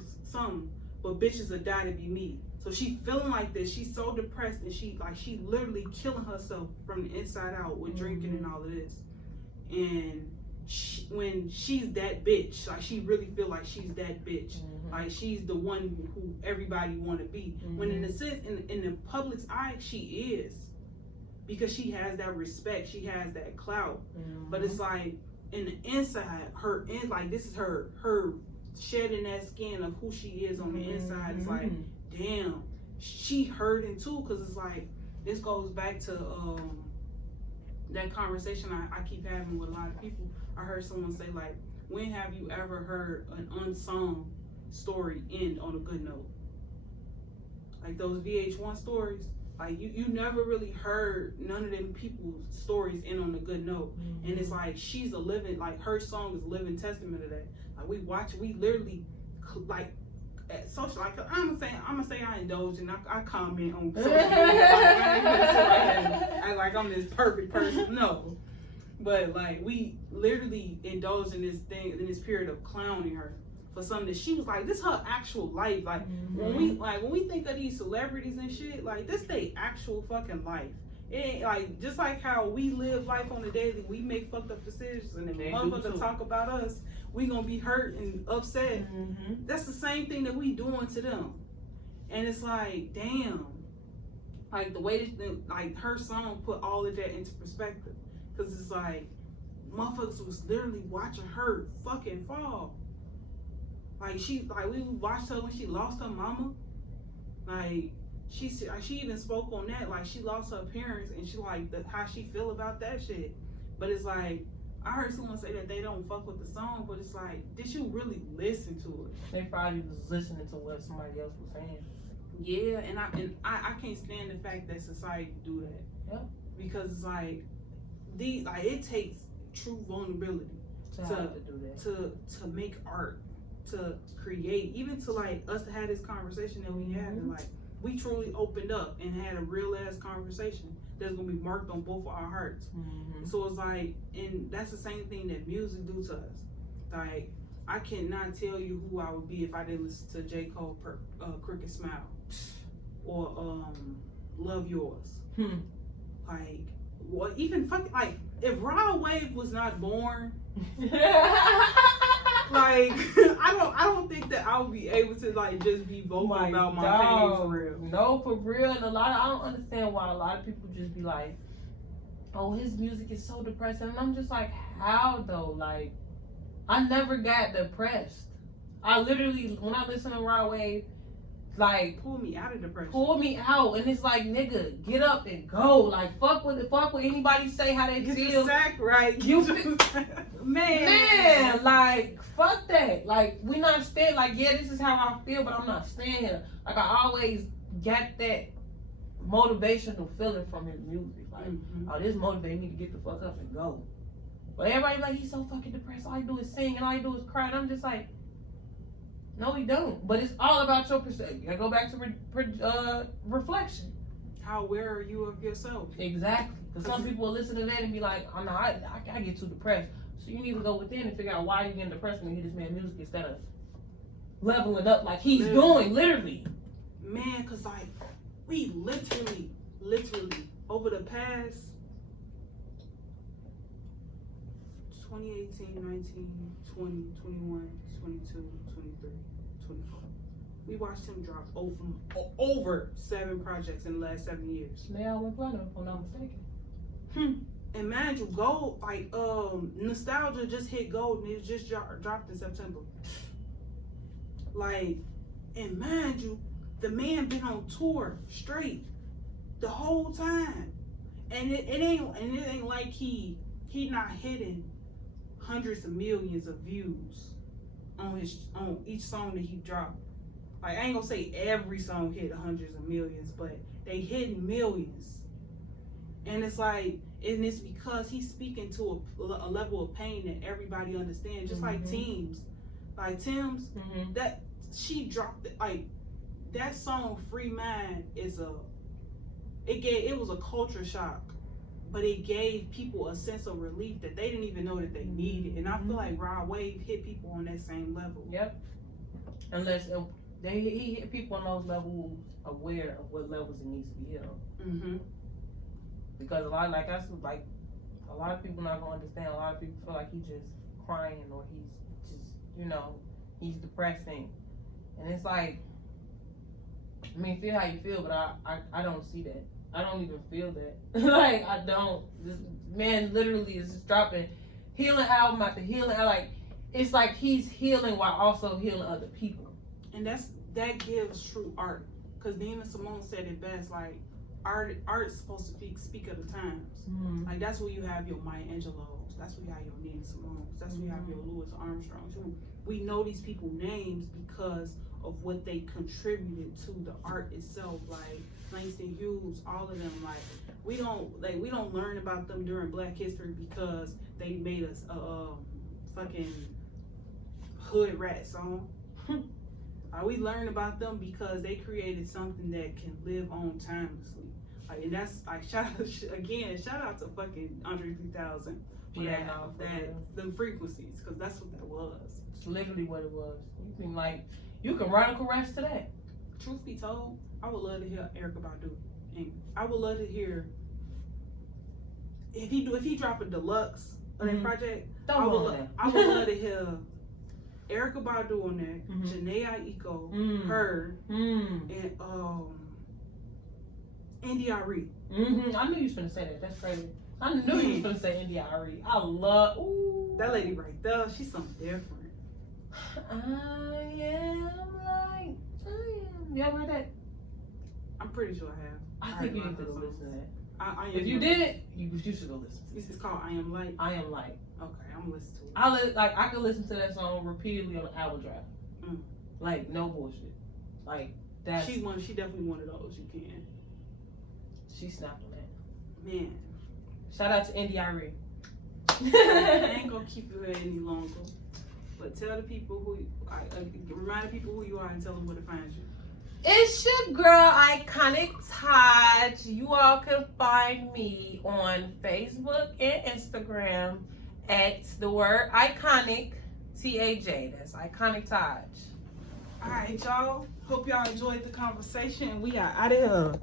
but bitches will die to be me. So she feeling like this. She's so depressed, and she literally killing herself from the inside out with drinking and all of this. And when she's that bitch, like she really feel like she's that bitch. Like she's the one who everybody want to be. When in a sense, in the public's eye, she is, because she has that respect, she has that clout. But it's like in the inside, like this is her shedding that skin of who she is on the inside. It's like, damn, she hurting too, because it's like, this goes back to that conversation I keep having with a lot of people. I heard someone say, like, when have you ever heard an unsung story end on a good note? Like those VH1 stories, like you never really heard none of them people's stories end on a good note. And it's like, she's a living, like her song is a living testament to that. Like we literally, like at social, like I'm gonna say I indulge and I comment on social media. Like, I ain't gonna say I like I'm this perfect person. No. But like we literally indulged in this period of clowning her for something that she was like, this is her actual life. Like when we think of these celebrities and shit, like this they actual fucking life. It ain't like, just like how we live life on the daily, we make fucked up decisions, and if motherfuckers talk about us, we gonna be hurt and upset. That's the same thing that we doing to them. And it's like, damn, like the way that, like her song put all of that into perspective. Cause it's like, motherfuckers was literally watching her fucking fall. Like we watched her when she lost her mama. Like she even spoke on that. Like she lost her parents, and she like how she feel about that shit. But it's like, I heard someone say that they don't fuck with the song, but it's like, did you really listen to it? They probably was listening to what somebody else was saying. Yeah, and I can't stand the fact that society do that. Yeah. Because it's like, it takes true vulnerability to make art, to create, even to like us to have this conversation that we had, and like we truly opened up and had a real ass conversation that's gonna be marked on both of our hearts. So it's like, and that's the same thing that music do to us. Like I cannot tell you who I would be if I didn't listen to J. Cole, Crooked Smile, or Love Yours. Like, what, even fucking, like, if Raw Wave was not born, like, I don't think that I would be able to like just be vocal about my pain for real. No, for real. And I don't understand why a lot of people just be like, oh, his music is so depressing. And I'm just like, how though? Like, I never got depressed. I literally, when I listen to Raw Wave, like, pull me out of depression. Pull me out, and it's like, nigga, get up and go. Like, fuck what anybody say how they get feel. Your sack right. Man, like, fuck that. Like, we not staying. Like, yeah, this is how I feel, but I'm not staying here. Like, I always got that motivational feeling from his music. Like, oh, this motivates me to get the fuck up and go. But everybody like, he's so fucking depressed. All he do is sing, and all he do is cry. And I'm just like, no, he don't. But it's all about your perspective. I go back to reflection. How aware are you of yourself? Exactly. Because some people will listen to that and be like, oh, no, I get too depressed. So you need to go within and figure out why you're getting depressed when you hear this man's music instead of leveling up like he's doing, literally. Man, because like, we literally, over the past 2018, 19, 20, 21, 22, 23, 24. We watched him drop over 7 projects in the last 7 years. They all went platinum, if I'm not mistaken. And mind you, gold, like, Nostalgia just hit gold, and it just dropped in September. Like, and mind you, the man been on tour straight the whole time. And it ain't like he not hitting hundreds of millions of views on each song that he dropped. Like, I ain't gonna say every song hit hundreds of millions, but they hit millions. And it's like, and it's because he's speaking to a level of pain that everybody understands. Just like Tim's. Like, Tim's, that, she dropped it. Like, that song, Free Mind, it was a culture shock. But it gave people a sense of relief that they didn't even know that they needed. And I feel like Rod Wave hit people on that same level. Yep. Unless he hit people on those levels aware of what levels it needs to be healed. Because a lot of people not gonna understand. A lot of people feel like he's just crying or he's just, he's depressing. And it's like, I mean, feel how you feel, but I don't see that. I don't even feel that. Like, I don't. This man literally is just dropping healing album after healing. Like, it's like he's healing while also healing other people. And that gives true art. Because Nina Simone said it best, like, art's supposed to speak of the times. Like, that's where you have your Maya Angelou's. That's where you have your Nina Simone's. That's where you have your Louis Armstrongs. We know these people's names because of what they contributed to the art itself. Like Langston Hughes, all of them. Like, we don't learn about them during Black History because they made us a fucking hood rat song. We learn about them because they created something that can live on timelessly. Like, and that's like, shout out to fucking Andre 3000 for them frequencies, because that's what that was. It's literally what it was. You can run a caress to that. Truth be told, I would love to hear Erykah Badu, and I would love to hear if he drop a deluxe on that project. I would love to hear Erykah Badu on there, Janae Aiko, her, and India.Arie. I knew you was gonna say that. That's crazy. I knew you was gonna say India.Arie. I love that lady right there. She's something different. I am. You ever heard that? I'm pretty sure I have. I think you need to go listen to that. If you did, you should go listen to it. This is called I Am Light. I Am Light. Okay, I'm gonna listen to it. I could listen to that song repeatedly on an hour drive. Like, no bullshit. Like, that's... She definitely one of those you can. She snapped on that. Man. Shout out to India.Arie. I ain't gonna keep you here any longer. But tell the people remind the people who you are and tell them where to find you. It's your girl, Iconic Taj. You all can find me on Facebook and Instagram at the word Iconic, Taj. That's Iconic Taj. All right, y'all. Hope y'all enjoyed the conversation. We are out of here.